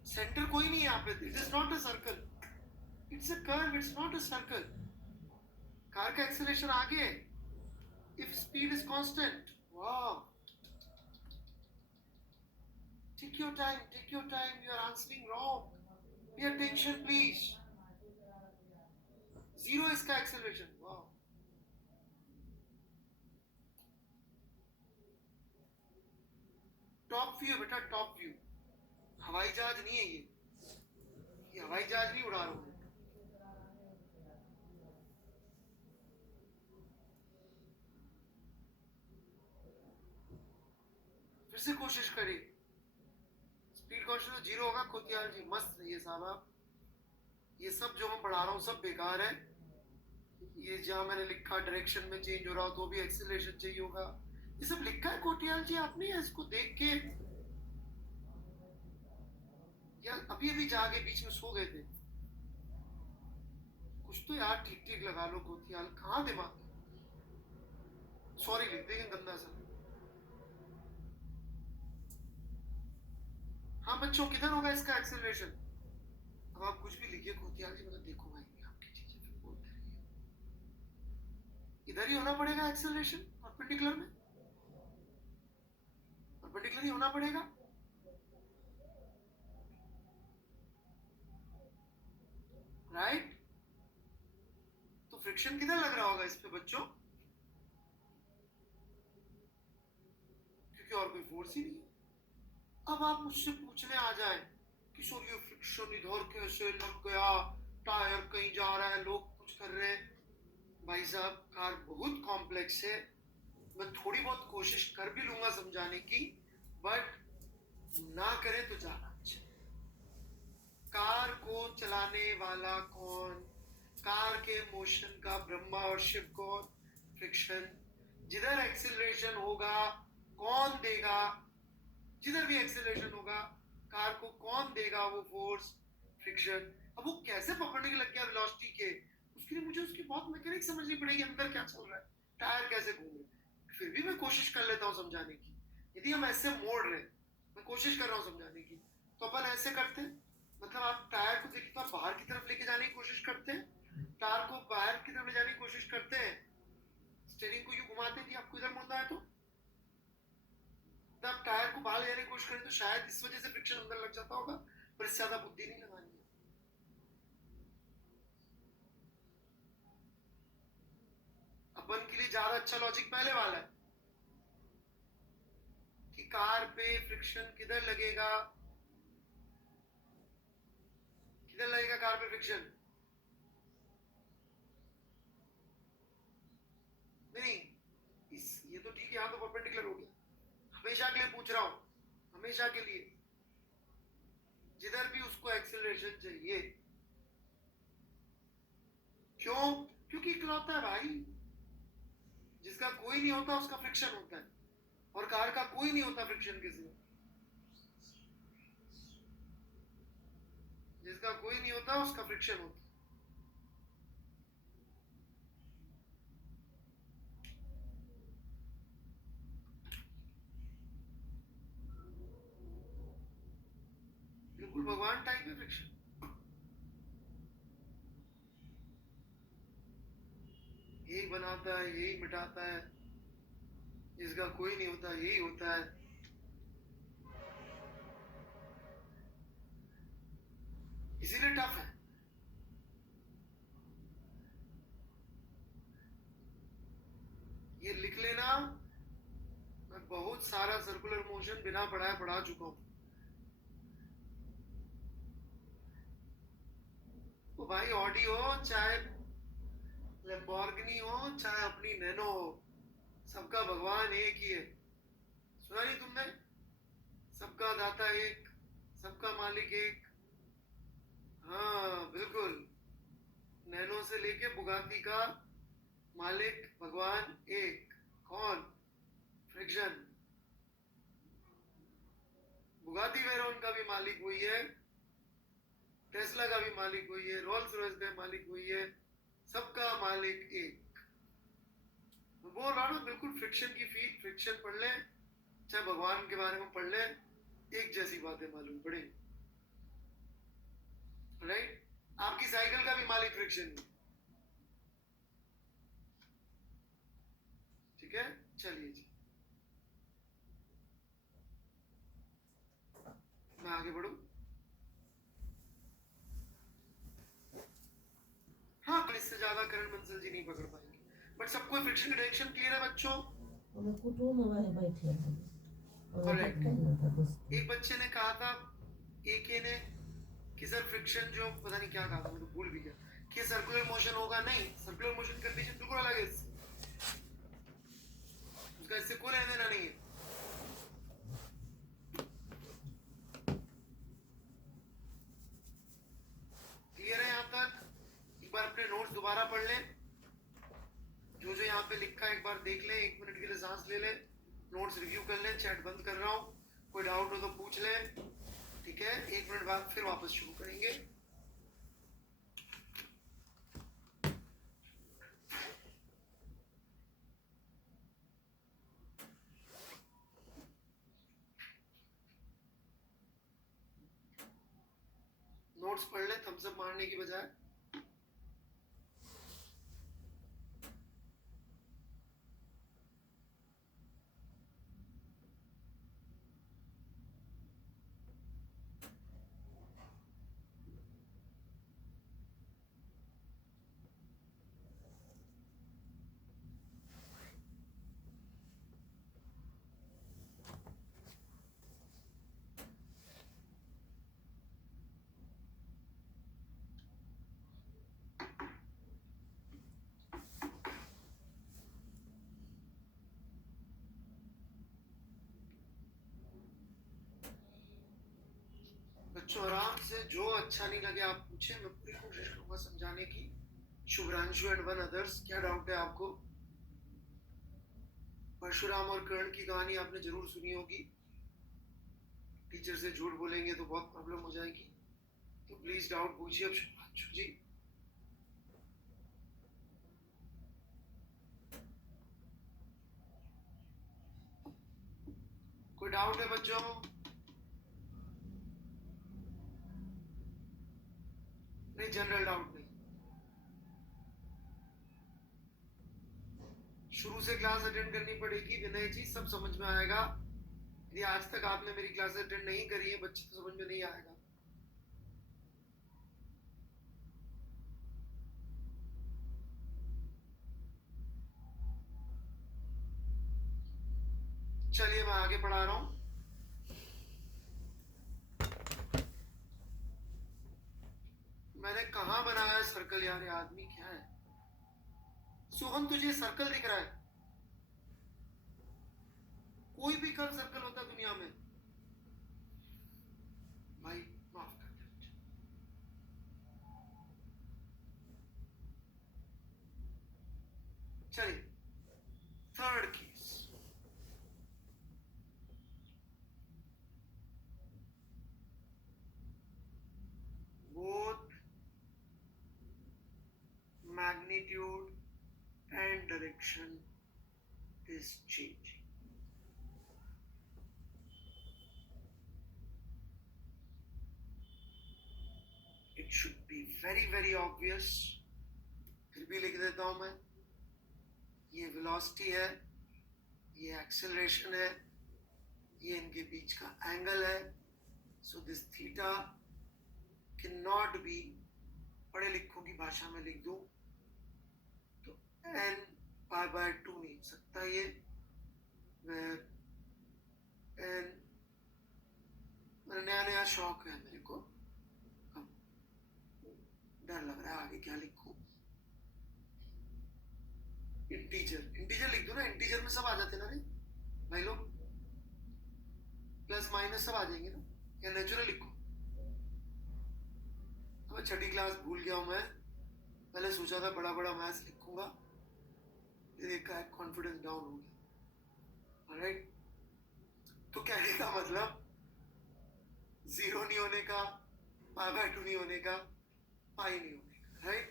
सेंटर कोई नहीं है यहाँ पे, it is not a circle, it's a curve, it's not a circle. Car का एक्सेलरेशन आगे है if speed is constant. Wow, take your time, take your time, you are answering wrong, pay attention please. Zero इसका acceleration, wow. Top view है बेटा, top view, हवाई जहाज नहीं है ये हवाई जहाज नहीं उड़ा रहा हूं। फिर से कोशिश करिए, स्पीड कॉन्स्टेंट जीरो होगा कोतियाल जी, मस्त रहिए साहब। ये सब जो मैं पढ़ा रहा हूँ सब बेकार है, ये जहाँ मैंने लिखा डायरेक्शन में चेंज हो रहा हो तो भी एक्सीलरेशन चाहिए होगा, ये सब लिखा है कोटियाल जी आपने, इसको देख के या अभी अभी जाके बीच में सो गए थे? कुछ तो यार ठीक ठीक लगा लो कोतियाल, कहाँ दिमाग, सॉरी लिख देंगे गंदा सा। हाँ बच्चों, किधर होगा इसका एक्सेलरेशन? अब आप कुछ भी लिखिए कोतियाल जी, मतलब देखो भाई आपकी चीजें फिर बोलते रहिए, इधर ही होना पड़ेगा एक्सेलरेशन, परपेंडिकुलर में, परपेंडिकुलर ही होना पड़ेगा। राइट, तो फ्रिक्शन किधर लग रहा होगा इस पे बच्चों, क्योंकि और कोई फोर्स ही नहीं है। अब आप मुझसे पूछने आ जाए कि सर ये फ्रिक्शन इधर कैसे लग गया, टायर कहीं जा रहा है, लोग कुछ कर रहे हैं, भाई साहब कार बहुत कॉम्प्लेक्स है, मैं थोड़ी बहुत कोशिश कर भी लूंगा समझाने की, बट ना करें तो ज्यादा अच्छा। कार को चलाने वाला कौन, कार के मोशन का ब्रह्मा और शिव कौन, फ्रिक्शन। जिधर एक्सीलरेशन होगा कौन देगा, जिधर भी एक्सीलरेशन होगा कार को कौन देगा वो फोर्स, फ्रिक्शन। अब वो कैसे पकड़ने के लग गया वेलोसिटी के, उसके लिए मुझे उसकी बहुत मैकेनिक समझनी पड़ेगी, अंदर क्या चल रहा है, टायर कैसे घूम रहे, फिर भी मैं कोशिश कर लेता हूँ समझाने की। यदि हम ऐसे मोड़ रहे, मैं कोशिश कर रहा हूँ समझाने की, तो अपन ऐसे करते हैं, मतलब आप टायर को देखिए तो बाहर की तरफ लेके जाने की कोशिश करते हैं, टायर को बाहर की तरफ ले जाने की कोशिश करते हैं, स्टीयरिंग को यूं घुमाते हैं कि आपको इधर मुड़ना है, तो आप टायर को बाहर ले जाने की कोशिश करें तो शायद इस वजह से फ्रिक्शन अंदर लग जाता होगा, पर इससे ज्यादा बुद्धि नहीं लगानी है। अपन के लिए ज्यादा अच्छा लॉजिक पहले वाला है कि कार पे फ्रिक्शन किधर लगेगा कार पे फ्रिक्शन नहीं ये तो ठीक है, यहाँ तो परपेंडिकुलर हो गया। हमेशा के लिए पूछ रहा हूं, हमेशा के लिए जिधर भी उसको एक्सेलरेशन चाहिए, क्यों? क्योंकि इकलौता है भाई, जिसका कोई नहीं होता उसका फ्रिक्शन होता है, और कार का कोई नहीं होता फ्रिक्शन के सिवा। जिसका कोई नहीं होता उसका फ्रिक्शन होता है। बिल्कुल भगवान टाइप है फ्रिक्शन। यही बनाता है, यही मिटाता है, जिसका कोई नहीं होता यही होता है। इसीलिए टफ है। ये लिख लेना, मैं बहुत सारा सर्कुलर मोशन बिना पढ़ाए पढ़ा चुका हूं। तो भाई ऑडी हो चाहे लैम्बोर्गिनी हो चाहे अपनी नैनो हो, सबका भगवान एक ही है। सुना नहीं तुमने? सबका दाता एक, सबका मालिक एक। हाँ बिल्कुल, नैनो से लेके बुगाती का मालिक भगवान एक। कौन? फ्रिक्शन। बुगाती वेरोन का भी मालिक वही है, टेस्ला का भी मालिक वही है, रोल्स रॉयस का मालिक वही है, सबका मालिक एक। मैं बोल रहा हूँ बिल्कुल फ्रिक्शन की फीट, फ्रिक्शन पढ़ ले चाहे भगवान के बारे में पढ़ ले, एक जैसी बातें मालूम पड़ेगी। राइट? आपकी साइकिल का भी मालिक फ्रिक्शन है। ठीक है, चलिए जी मैं आगे बढ़ू। हाँ, इससे ज्यादा करण बंसल जी नहीं पकड़ पाएंगे, बट सबको फ्रिक्शन की डायरेक्शन क्लियर है बच्चों? एक बच्चे ने कहा था, एक ने, कि सर फ्रिक्शन जो पता नहीं क्या कहा था, मैं तो भूल भी गया, कि सर्कुलर मोशन होगा। नहीं, सर्कुलर मोशन कंडीशन बिल्कुल अलग है इससे, उसका इससे कोई लेना देना नहीं है। क्लियर है यहाँ तक? एक बार अपने नोट्स दोबारा पढ़ लें, जो जो यहाँ पे लिखा है एक बार देख लें, 1 मिनट के लिए सांस ले लें, नोट्स रिव्यू कर लें। चैट बंद कर रहा हूँ, कोई डाउट हो तो पूछ लें। ठीक है, 1 मिनट बाद फिर वापस शुरू करेंगे। नोट्स पढ़ लें थम्स अप मारने की बजाय। बच्चों आराम से, जो अच्छा नहीं लगे आप पूछे, मैं पूरी कोशिश करूंगा समझाने की। शुभ्रांशु एंड वन अदर्स, क्या डाउट है आपको? परशुराम और कर्ण की कहानी आपने जरूर सुनी होगी। टीचर से झूठ बोलेंगे तो बहुत प्रॉब्लम हो जाएगी, तो प्लीज डाउट पूछिए अब शुभ्रांशु जी। कोई डाउट है बच्चों? नहीं, जनरल डाउट नहीं। शुरू से क्लास अटेंड करनी पड़ेगी विनय जी, सब समझ में आएगा। यदि आज तक आपने मेरी क्लास अटेंड नहीं करी है बच्चे, तो समझ में नहीं आएगा। चलिए मैं आगे पढ़ा रहा हूं। मैंने कहा बनाया सर्कल यार, ये आदमी क्या है? सोहन तुझे सर्कल दिख रहा है? कोई भी कर्व सर्कल होता है दुनिया में भाई, माफ कर दे मुझे। चलिए third case. Both magnitude and direction is changing. It should be very obvious, फिर भी लिख देता हूं मैं। ये वेलोसिटी है, ये एक्सेलरेशन है, ये इनके बीच का एंगल है। So this theta can not be, पढ़े लिखों की भाषा में लिख दूं तो n पाई बाय 2 नहीं हो सकता ये, where n, नया नया शौक है मेरे को, डर लग रहा है आगे क्या लिखूं। इंटीजर लिख दो ना, इंटीजर में सब आ जाते ना रे भाई लोग, प्लस माइनस सब आ जाएंगे ना, या नेचुरल लिखो। अब छठी क्लास भूल गया हूं मैं, पहले सोचा था बड़ा बड़ा मैथ्स लिखूंगा, फिर एक कॉन्फिडेंस डाउन हो गया। ऑलराइट, तो कहने का मतलब 0 नहीं होने का, पाई बाय 2 नहीं होने का, पाई नहीं होने का, राइट?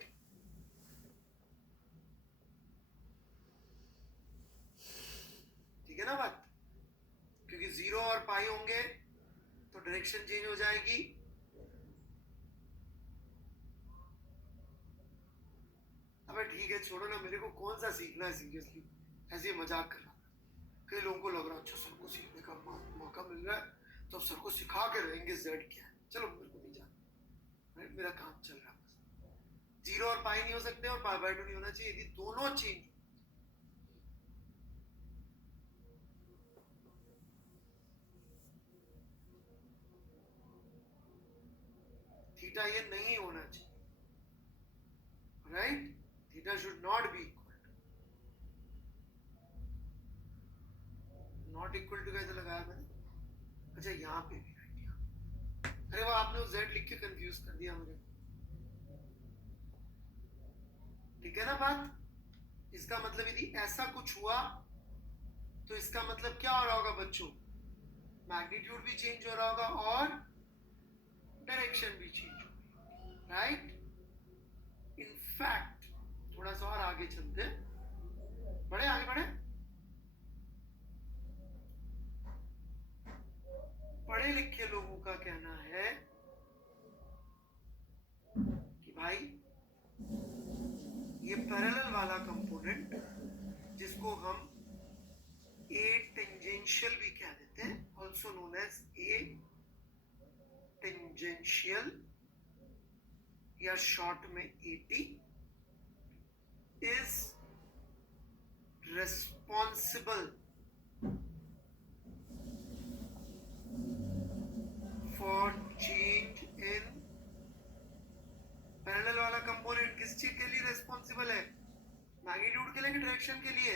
ठीक है ना बात? क्योंकि 0 और पाई होंगे तो डायरेक्शन चेंज हो जाएगी। अबे ठीक है छोड़ो ना, मेरे को कौन सा सीखना है सीरियसली, ऐसे ही मजाक कर रहा था। कई लोगों को लग रहा अच्छा सर को सीखने का मौका मिल रहा है तो सर को सिखा के रहेंगे जेड क्या है। चलो मेरे को नहीं जाना, मेरा काम चल रहा है बस। 0 और पाई नहीं हो सकते और पाई बाय 2 नहीं होना चाहिए, यदि दोनों चेंज। थीटा ये नहीं होना चाहिए, right? Theta should not be equal to, not equal to कैसे लगाया मैंने? अच्छा यहाँ पे भी राइट, यहाँ। अरे वो आपने वो जेड लिख के कंफ्यूज कर दिया मुझे। ठीक है ना बात? इसका मतलब यदि ऐसा कुछ हुआ तो इसका मतलब क्या हो रहा होगा बच्चों? मैग्नीट्यूड भी चेंज हो रहा होगा और डायरेक्शन भी चेंज होगी, राइट? इनफैक्ट थोड़ा सा और आगे चलते, बढ़े आगे बढ़े। पढ़े लिखे लोगों का कहना है कि भाई ये पैरेलल वाला कंपोनेंट जिसको हम ए टेंजेंशियल भी कह देते हैं, also known as a tangential या शॉर्ट में AT, is responsible for change in, parallel वाला कंपोनेंट किस चीज के लिए रेस्पॉन्सिबल है? मैग्नीट्यूड के लिए कि डायरेक्शन के लिए?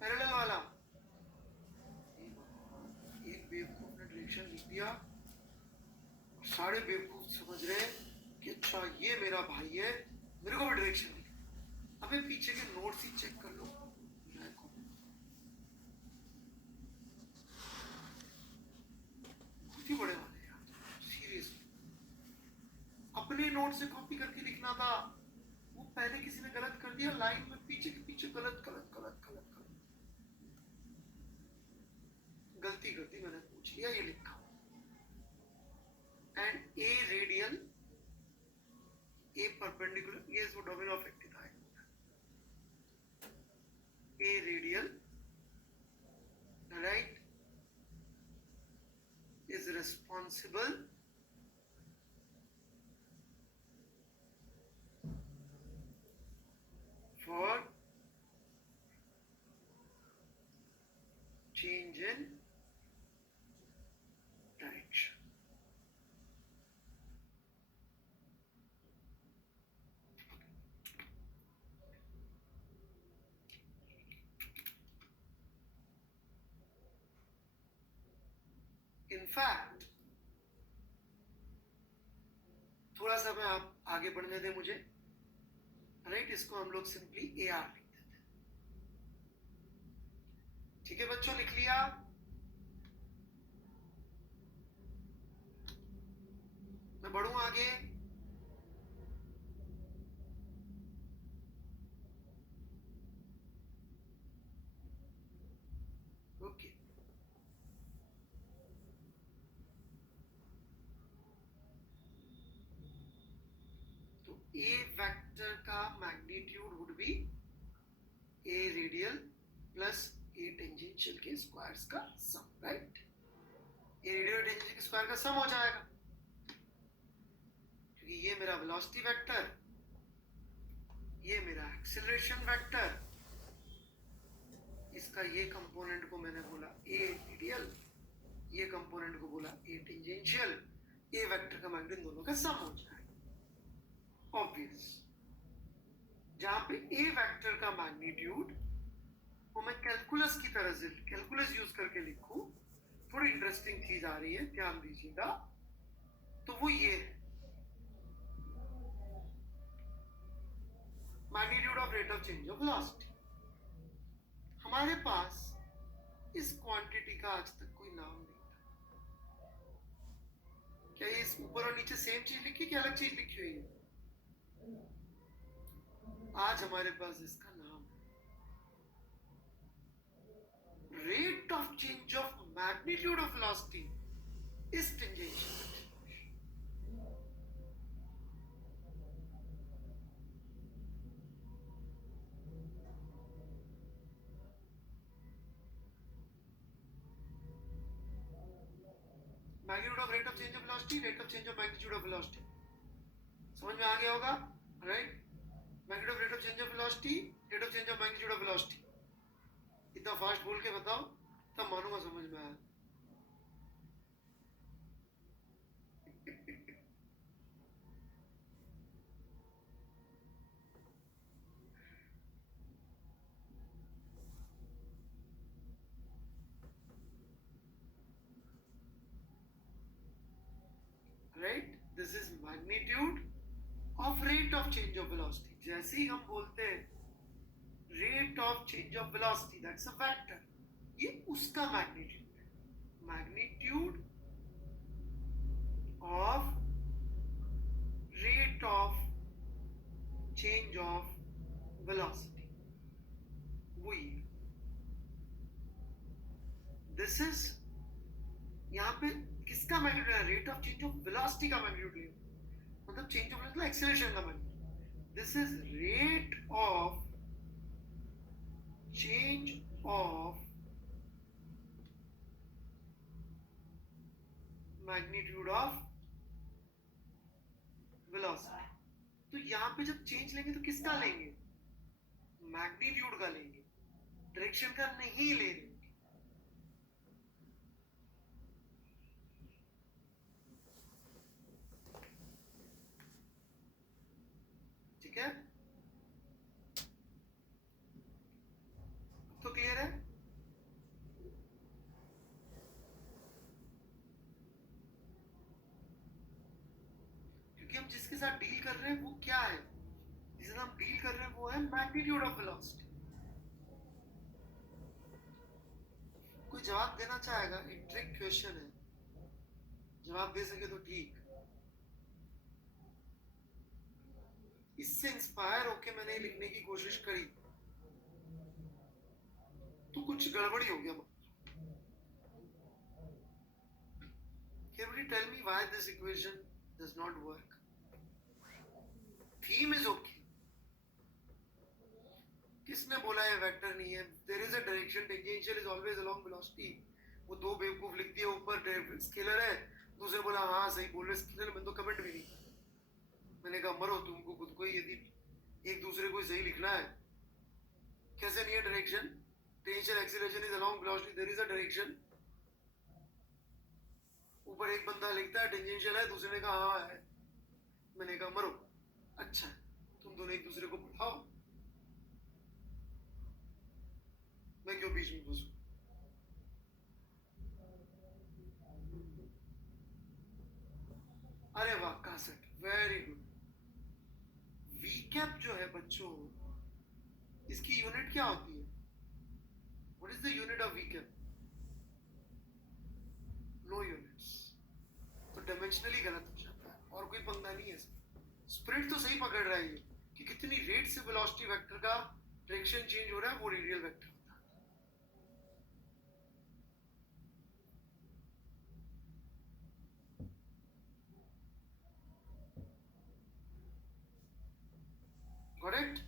पैरेलल वाला। एक बेवकूफ ने डायरेक्शन लिख दिया, सारे बेवकूफ समझ रहे कि अच्छा ये मेरा भाई है, मेरे को भी डायरेक्शन लिख। अबे पीछे के नोट्स ही चेक कर लो, खुद ही बड़े वाले यार, सीरियसली। अपने नोट से कॉपी करके लिखना था, वो पहले किसी ने गलत कर दिया, लाइन में पीछे के पीछे गलत गलत गलत गलत गलत, गलती कर दी मैंने, पूछ लिया ये लिखा। And a radial, a perpendicular, ये वो डोमेन ऑफ एक्टिव है। A radial, right, is responsible for in fact थोड़ा सा मैं आप आगे बढ़ने दें मुझे, राइट, इसको हम लोग सिंपली ए आर लिख देते हैं। ठीक है बच्चों, लिख लिया? मैं बढ़ूं आगे? ओके, तो ए वेक्टर का magnitude would be A radial plus A tangential के स्क्वायर्स का सम, राइट? ए रेडियल टेंजेंशियल के स्क्वायर का सम हो जाएगा, क्योंकि ये मेरा वेलोसिटी वेक्टर, ये मेरा एक्सेलरेशन वेक्टर, इसका ये कंपोनेंट को मैंने बोला ए रेडियल, ये कंपोनेंट को बोला ए टेंजेंशियल, ए वेक्टर का मैग्नीट्यूड दोनों का सम हो जाएगा। ऑब्वियस, जहां पे ए वेक्टर का मैग्नीट्यूड वो मैं कैलकुलस की तरह से कैलकुलस यूज करके लिखूं, थोड़ी इंटरेस्टिंग चीज आ रही है, ध्यान दीजिएगा। तो वो ये है magnitude of rate of change of velocity. हमारे पास इस क्वांटिटी का आज तक कोई नाम नहीं था। क्या ये इस ऊपर और नीचे सेम चीज लिखी कि अलग चीज लिखी हुई है? आज हमारे पास इसका नाम है rate of change of magnitude of velocity is tangential. Magnitude of rate of change of velocity, rate of change of magnitude of velocity, समझ में आ गया होगा, right? Magnitude of rate of change of velocity, rate of change of magnitude of velocity. इतना fast बोल के बताओ तब मानूंगा समझ में आया। Right, this is magnitude of rate of change of velocity. जैसे ही हम बोलते हैं rate of change of velocity, that's a vector, ये उसका मैग्नीट्यूड है। Magnitude of rate of change of velocity, वही दिस इज, यहां पे किसका मैग्नीट्यूड है? Rate of change of velocity का मैग्नीट्यूड है, मतलब चेंज ऑफ वेलोसिटी एक्सेलरेशन का magnitude. This is rate of change of magnitude of velocity। तो यहां पे जब चेंज लेंगे तो किसका लेंगे? मैग्नीट्यूड का लेंगे, डायरेक्शन का नहीं ले रहे। ठीक है, तो क्लियर है? क्योंकि हम जिसके साथ डील कर रहे हैं वो क्या है? जिससे हम डील कर रहे हैं वो है मैग्नीट्यूड ऑफ वेलोसिटी। कोई जवाब देना चाहेगा? एक ट्रिक क्वेश्चन है, जवाब दे सके तो ठीक। इससे इंस्पायर होके मैंने लिखने की कोशिश करी तो कुछ गड़बड़ी हो गया। Can you tell me why this equation does not work? Theme is okay. किसने बोला है वेक्टर नहीं है? There is a direction, tangential is always along velocity। वो दो बेवकूफ लिख दिए ऊपर स्केलर है, दूसरे बोला हाँ सही बोल रहे स्केलर, मैंने तो कमेंट भी नहीं। मैंने कहा मरो तुमको खुद को, यदि एक दूसरे को सही लिखना है। कैसे नहीं है direction? Tangential acceleration is along velocity, there is a direction. ऊपर एक बंदा लिखता है टेंजेंशियल है, दूसरे ने कहा हाँ है। मैंने कहा मरो, अच्छा तुम दोनों एक दूसरे को पढ़ाओ, मैं क्यों बीच में घुसूं? बच्चों, इसकी यूनिट क्या होती है? What is the unit of vehicle? No units, तो डायमेंशनली गलत हो जाता है और कोई पंगा नहीं है। स्प्रिट तो सही पकड़ रहा है ये कि कितनी रेट से वेलोसिटी वेक्टर का डायरेक्शन चेंज हो रहा है, वो रेडियल वेक्टर होता है। Got it?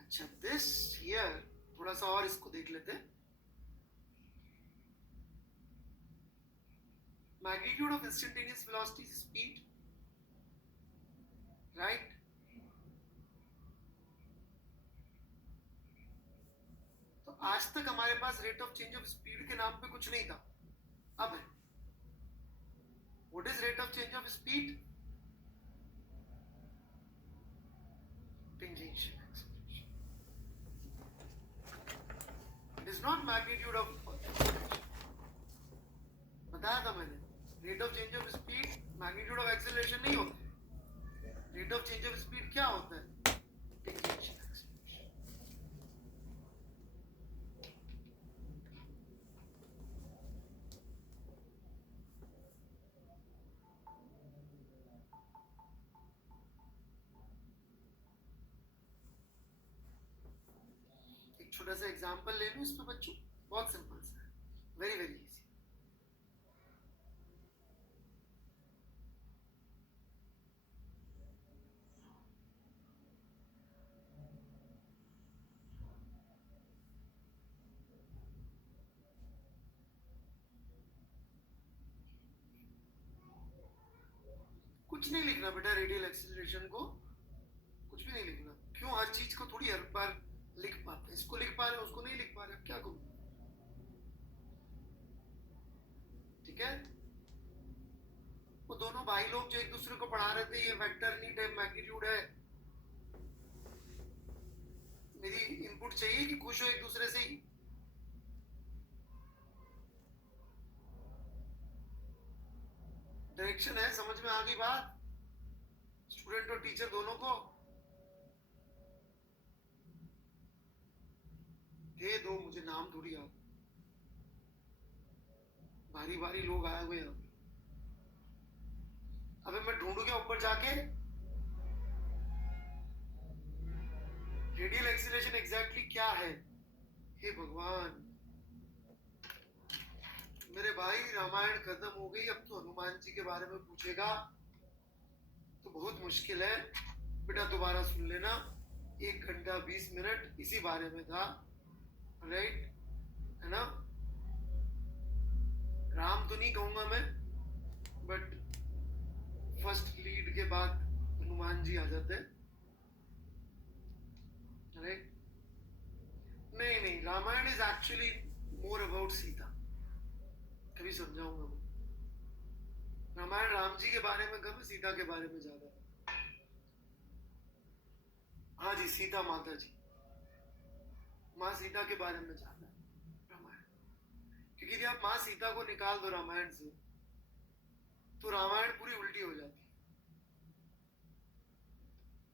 अच्छा, दिस हियर थोड़ा सा और इसको देख लेते हैं। Magnitude of instantaneous velocity speed, right? तो आज तक हमारे पास rate of change of speed के नाम पे कुछ नहीं था, अब है। What is rate of change of speed? Tangential acceleration. It is not magnitude of, बताया था मैंने, rate of change of speed magnitude of acceleration नहीं होता है। Rate of change of speed क्या होता है? Tangential acceleration. एक छोटा सा एग्जांपल ले लूं इस पे बच्चों, बहुत सिंपल सा है, वेरी वेरी इजी। कुछ नहीं लिखना बेटा रेडियल एक्सेलरेशन को, कुछ भी नहीं लिखना। क्यों? हर चीज को थोड़ी हर बार लिख पाते, इसको लिख पा रहे हैं उसको नहीं लिख पा रहे, क्या करूं? ठीक है, वो दोनों भाई लोग जो एक दूसरे को पढ़ा रहे थे, ये वेक्टर नहीं टाइप मैग्नीट्यूड है, मेरी इनपुट चाहिए कि खुश हो एक दूसरे से ही। डायरेक्शन है, समझ में आ गई बात स्टूडेंट और टीचर दोनों को? दे दो, मुझे नाम थोड़ी याद, भारी भारी लोग आए हुए हैं। अबे मैं ढूंढू क्या ऊपर जाके? रेडियल एक्सीलरेशन एग्जैक्टली क्या है? हे भगवान मेरे भाई, रामायण खत्म हो गई, अब तो हनुमान जी के बारे में पूछेगा तो बहुत मुश्किल है। बेटा दोबारा सुन लेना, 1 घंटा 20 मिनट इसी बारे में था, राइट? है ना? राम तो नहीं कहूंगा मैं, बट फर्स्ट लीड के बाद हनुमान जी आ जाते हैं, राइट? नहीं नहीं, Ramayana is actually more about Sita, कभी समझाऊंगा मैं। रामायण राम जी के बारे में कम, सीता के बारे में ज्यादा। हाँ जी, सीता माता जी, माँ सीता के बारे में ज्यादा रामायण, क्योंकि यदि आप माँ सीता को निकाल दो रामायण से तो रामायण पूरी उल्टी हो जाती है।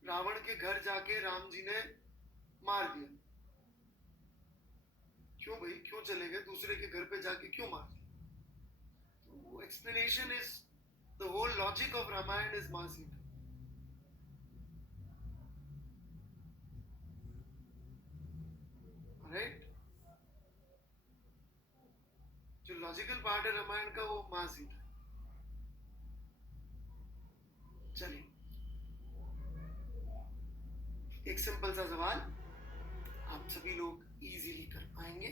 रावण के घर जाके राम जी ने मार दिया, क्यों भाई, क्यों चले गए दूसरे के घर पे जाके, क्यों मार दिया? तो explanation is, the whole logic of Ramayana is माँ सीता, राइट? जो लॉजिकल पार्ट है रामायण का वो माँ सीता। चलिए, एक सिंपल सा सवाल आप सभी लोग इजीली कर पाएंगे।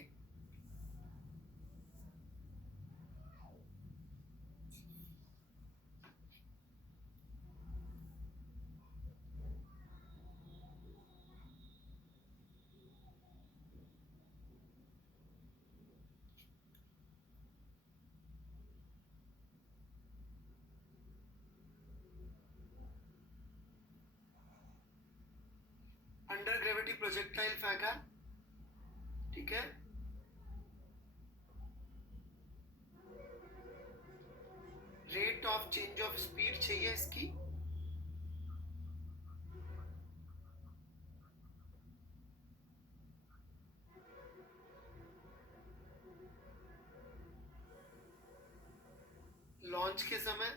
अंडर ग्रेविटी प्रोजेक्टाइल फेंका, ठीक है, rate of change of speed चाहिए इसकी। लॉन्च के समय,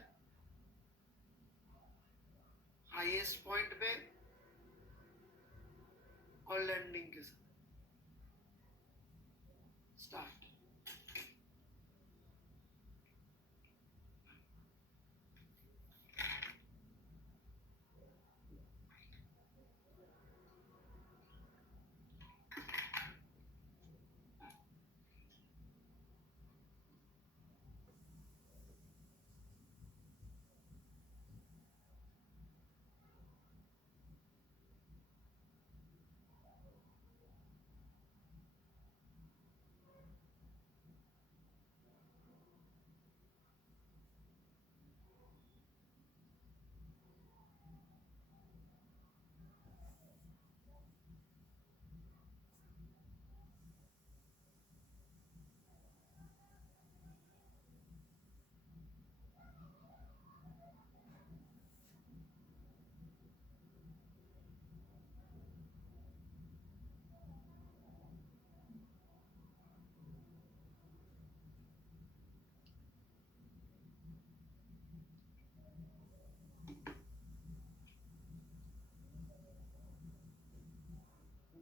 हाईएस्ट पॉइंट पे और लैंडिंग के समय। स्टार्ट।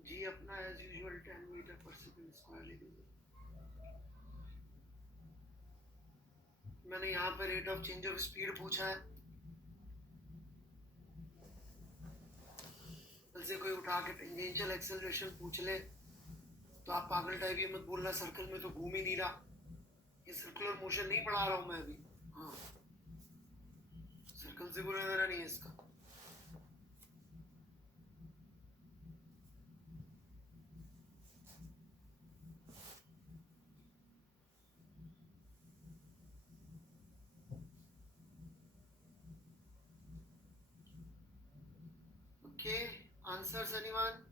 जी अपना एज यूजुअल 10 मीटर पर सेकंड स्क्वायर ले लीजिए। मैंने यहाँ पे rate of change of speed पूछा है। से कोई उठा के टेंजेंशियल एक्सेलरेशन पूछ ले तो आप पागल टाइप ये मत बोलना सर्कल में तो घूम ही नहीं रहा। ये सर्कुलर मोशन नहीं पढ़ा रहा हूं मैं अभी। हाँ, सर्कल से कोई लेना नहीं है इसका। Okay, answers anyone?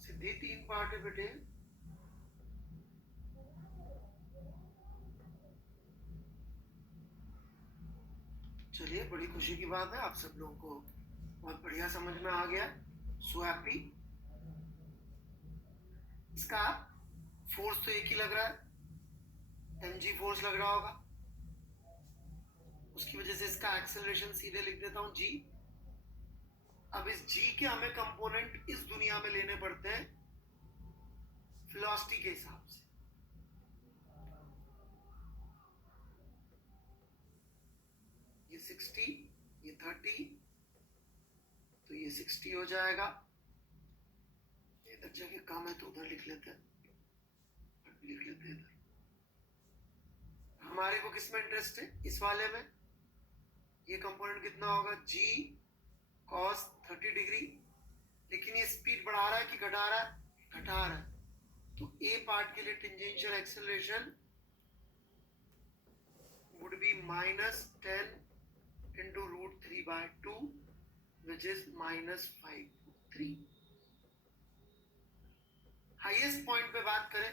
सीधे 3 पार्ट है बेटे। चलिए, बड़ी खुशी की बात है, आप सब लोगों को बहुत बढ़िया समझ में आ गया। So happy. इसका फोर्स तो एक ही लग रहा है, mg फोर्स लग रहा होगा। उसकी वजह से इसका एक्सेलरेशन सीधे लिख देता हूं g। अब इस g के हमें कंपोनेंट इस दुनिया में लेने पड़ते हैं वेलोसिटी के हिसाब से। ये 60, ये 30, तो ये 60 हो जाएगा। इधर जगह कम है तो उधर लिख लेते हैं, लिख लेते हैं इधर। हमारे को किस में इंटरेस्ट है? इस वाले में। ये कंपोनेंट कितना होगा? g cos 30 degree. लेकिन ये स्पीड बढ़ा रहा है कि घटा रहा है? घटा रहा है। तो a पार्ट के लिए tangential acceleration would be -10 into √3/2 which is -5/3। Highest point पे बात करें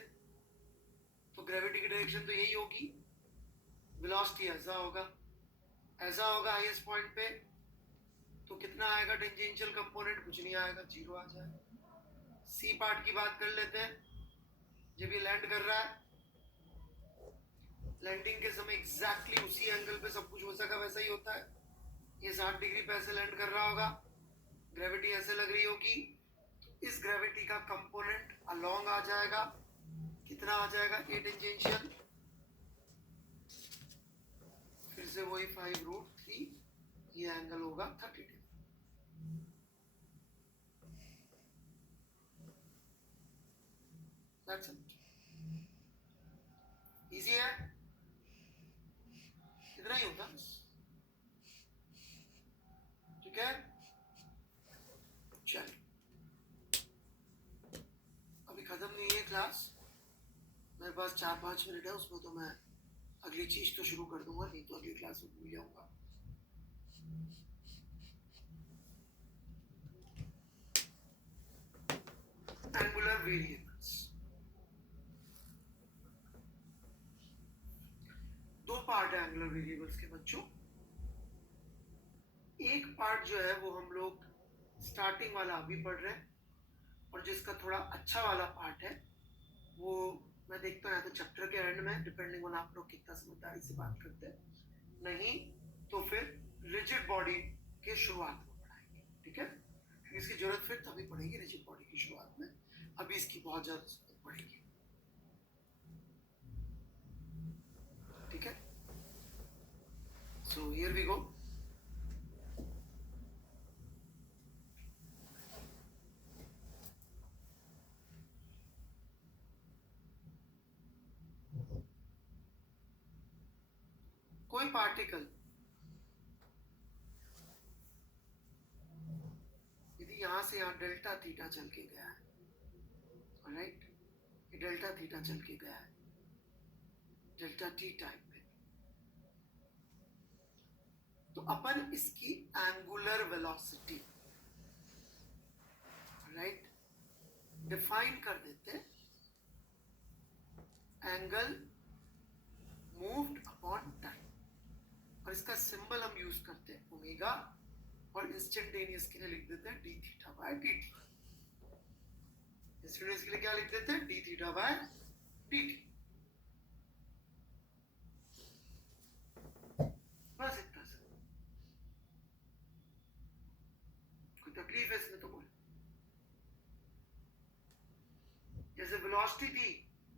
तो ग्रेविटी की डायरेक्शन तो यही होगी, वेलोसिटी ऐसा होगा, ऐसा होगा हाईएस्ट पॉइंट पे। तो कितना आएगा टेंजेंशियल कंपोनेंट? कुछ नहीं आएगा, 0 आ जाएगा। सी पार्ट की बात कर लेते हैं। जब ये लैंड कर रहा है, लैंडिंग के समय एग्जैक्टली उसी एंगल पे सब कुछ वैसा का वैसा ही होता है। ये 60 डिग्री पे ऐसे लैंड कर रहा होगा, ग्रेविटी ऐसे लग रही होगी। इस ग्रेविटी का कंपोनेंट अलोंग आ जाएगा। कितना आ जाएगा? ए टेंजेंशियल, फिर से वही 5√3, ये एंगल होगा 30 डिग्री। That's it. इजी है, इतना ही होता, ठीक है। चल अभी खत्म नहीं है क्लास, मेरे पास 4-5 मिनट है, उसमें तो मैं अगली चीज तो शुरू कर दूंगा, नहीं तो अगली क्लास में भूल जाऊंगा। एंगुलर वेरिएबल्स, दो पार्ट है एंगुलर वेरिएबल्स के बच्चों। एक पार्ट जो है वो हम लोग स्टार्टिंग वाला अभी पढ़ रहे हैं, और जिसका थोड़ा अच्छा वाला पार्ट है वो मैं देखता हूँ या तो चैप्टर के एंड में, डिपेंडिंग ऑन आप लोग कितना समझदारी से बात करते हैं, नहीं तो फिर रिजिड बॉडी के शुरुआत में पढ़ाएंगे, ठीक है। इसकी जरूरत फिर तभी पड़ेगी रिजिड बॉडी की शुरुआत में, अभी इसकी बहुत ज्यादा जरूरत पड़ेगी, ठीक है। So here we go. कोई पार्टिकल यदि यहां से यहां डेल्टा थीटा चल के गया है, राइट, ये डेल्टा थीटा चल के गया है डेल्टा टी टाइम में, तो अपन इसकी एंगुलर वेलोसिटी, राइट, डिफाइन कर देते एंगल मूव्ड अपॉन टाइम, और इसका सिंबल हम यूज करते हैं ओमेगा, और इंस्टेंटेनियस के लिए लिख देते हैं D theta by D T. Instantaneous के लिए क्या लिख देते हैं, D theta by D T. बस इतना सा, कोई तकलीफ है इसमें तो बोले। जैसे वेलोसिटी थी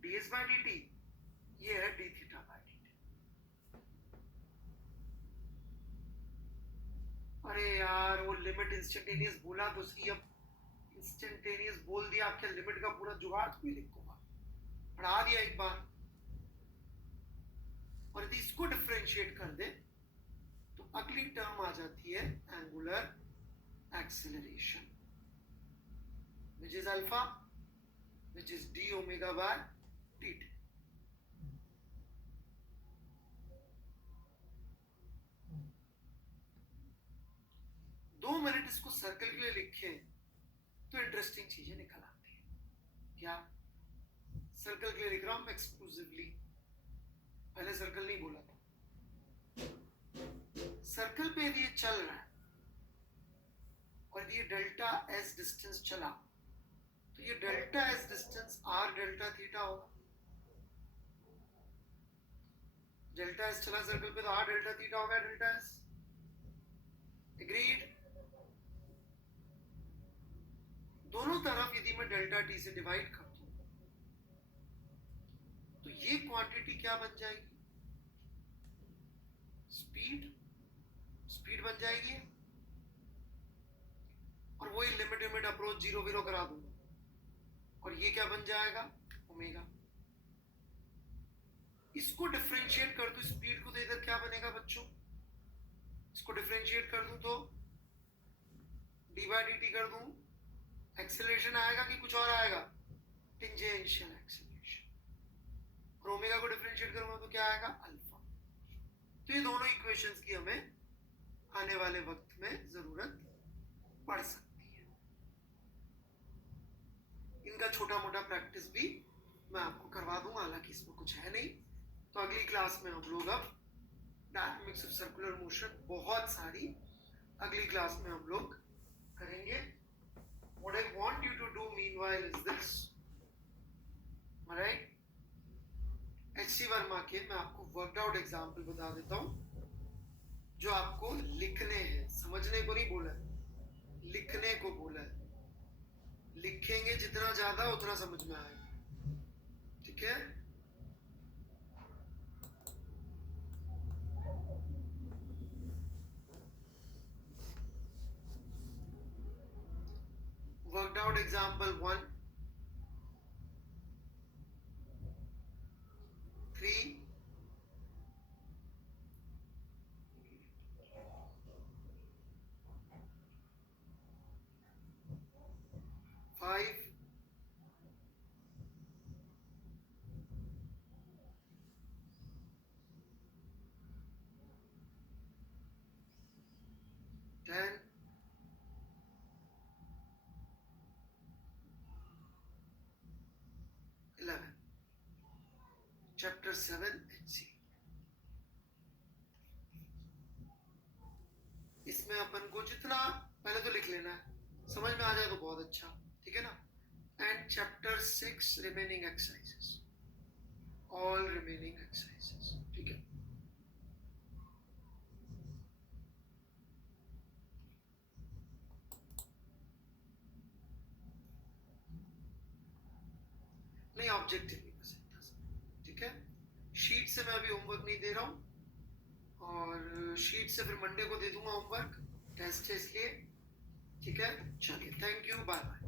ds बाय dt, ये है डी थीटा बाय dt। अरे यार वो लिमिट इंस्टेंटेनियस बोला तो सही, अब इंस्टेंटेनियस बोल दिया, आपके लिमिट का पूरा जुगाड़ तो लिखूंगा, पढ़ा दिया एक बार। और यदि इसको डिफरेंशिएट कर दे तो अगली टर्म आ जाती है angular acceleration, which is alpha, which is d omega by dt। दो मिनट इसको सर्कल के लिए लिखे तो इंटरेस्टिंग चीजें निकल आती है। क्या सर्कल के लिए लिख रहा हूं मैं एक्सक्लूसिवली, पहले सर्कल नहीं बोला था। सर्कल पे यदि ये चल रहा है और यदि ये डेल्टा एस डिस्टेंस चला, तो ये delta S distance R delta theta होगा। डेल्टा एस चला सर्कल पे तो आर डेल्टा थीटा होगा, डेल्टा एस। एग्रीड। दोनों तरफ यदि मैं डेल्टा टी से डिवाइड कर दूं तो ये क्वांटिटी क्या बन जाएगी, स्पीड, स्पीड बन जाएगी। और वही limit limit approach zero zero करा दूंगा, और ये क्या बन जाएगा, ओमेगा। इसको डिफरेंशिएट कर दूं स्पीड को, तो इधर क्या बनेगा बच्चों, इसको डिफरेंशिएट कर दूं तो डी बाई डी टी कर दूं, एक्सेलरेशन आएगा कि कुछ और आएगा, टेंजेंशियल एक्सेलरेशन। और ओमेगा को डिफरेंशिएट करूंगा तो क्या आएगा, अल्फा। तो ये दोनों इक्वेशंस की हमें आने वाले वक्त में जरूरत पड़ सकती है। इनका छोटा मोटा प्रैक्टिस भी मैं आपको करवा दूंगा, हालांकि इसमें कुछ है नहीं। तो अगली क्लास में हम लोग अब डायनामिक्स ऑफ सर्कुलर मोशन बहुत सारी अगली क्लास में हम लोग करेंगे। What I want you to do meanwhile is this, alright? H.C. Verma के मैं आपको वर्कड आउट एग्जाम्पल बता देता हूँ जो आपको लिखने हैं, समझने को नहीं बोला है, लिखने को बोला है। लिखेंगे जितना ज्यादा उतना समझ में आएगा, ठीक है। Worked out example 1, 3 chapter 7 NC. इसमें अपन को जितना पहले तो लिख लेना है, समझ में आ जाए तो बहुत अच्छा, ठीक है ना। And chapter 6 remaining exercises, all remaining exercises, ठीक है। नहीं ऑब्जेक्टिव नहीं बस इतना सा, ठीक है। शीट से मैं अभी होमवर्क नहीं दे रहा हूँ, और शीट से फिर मंडे को दे दूंगा होमवर्क, टेस्ट है इसलिए, ठीक है। चलिए, थैंक यू, बाय बाय।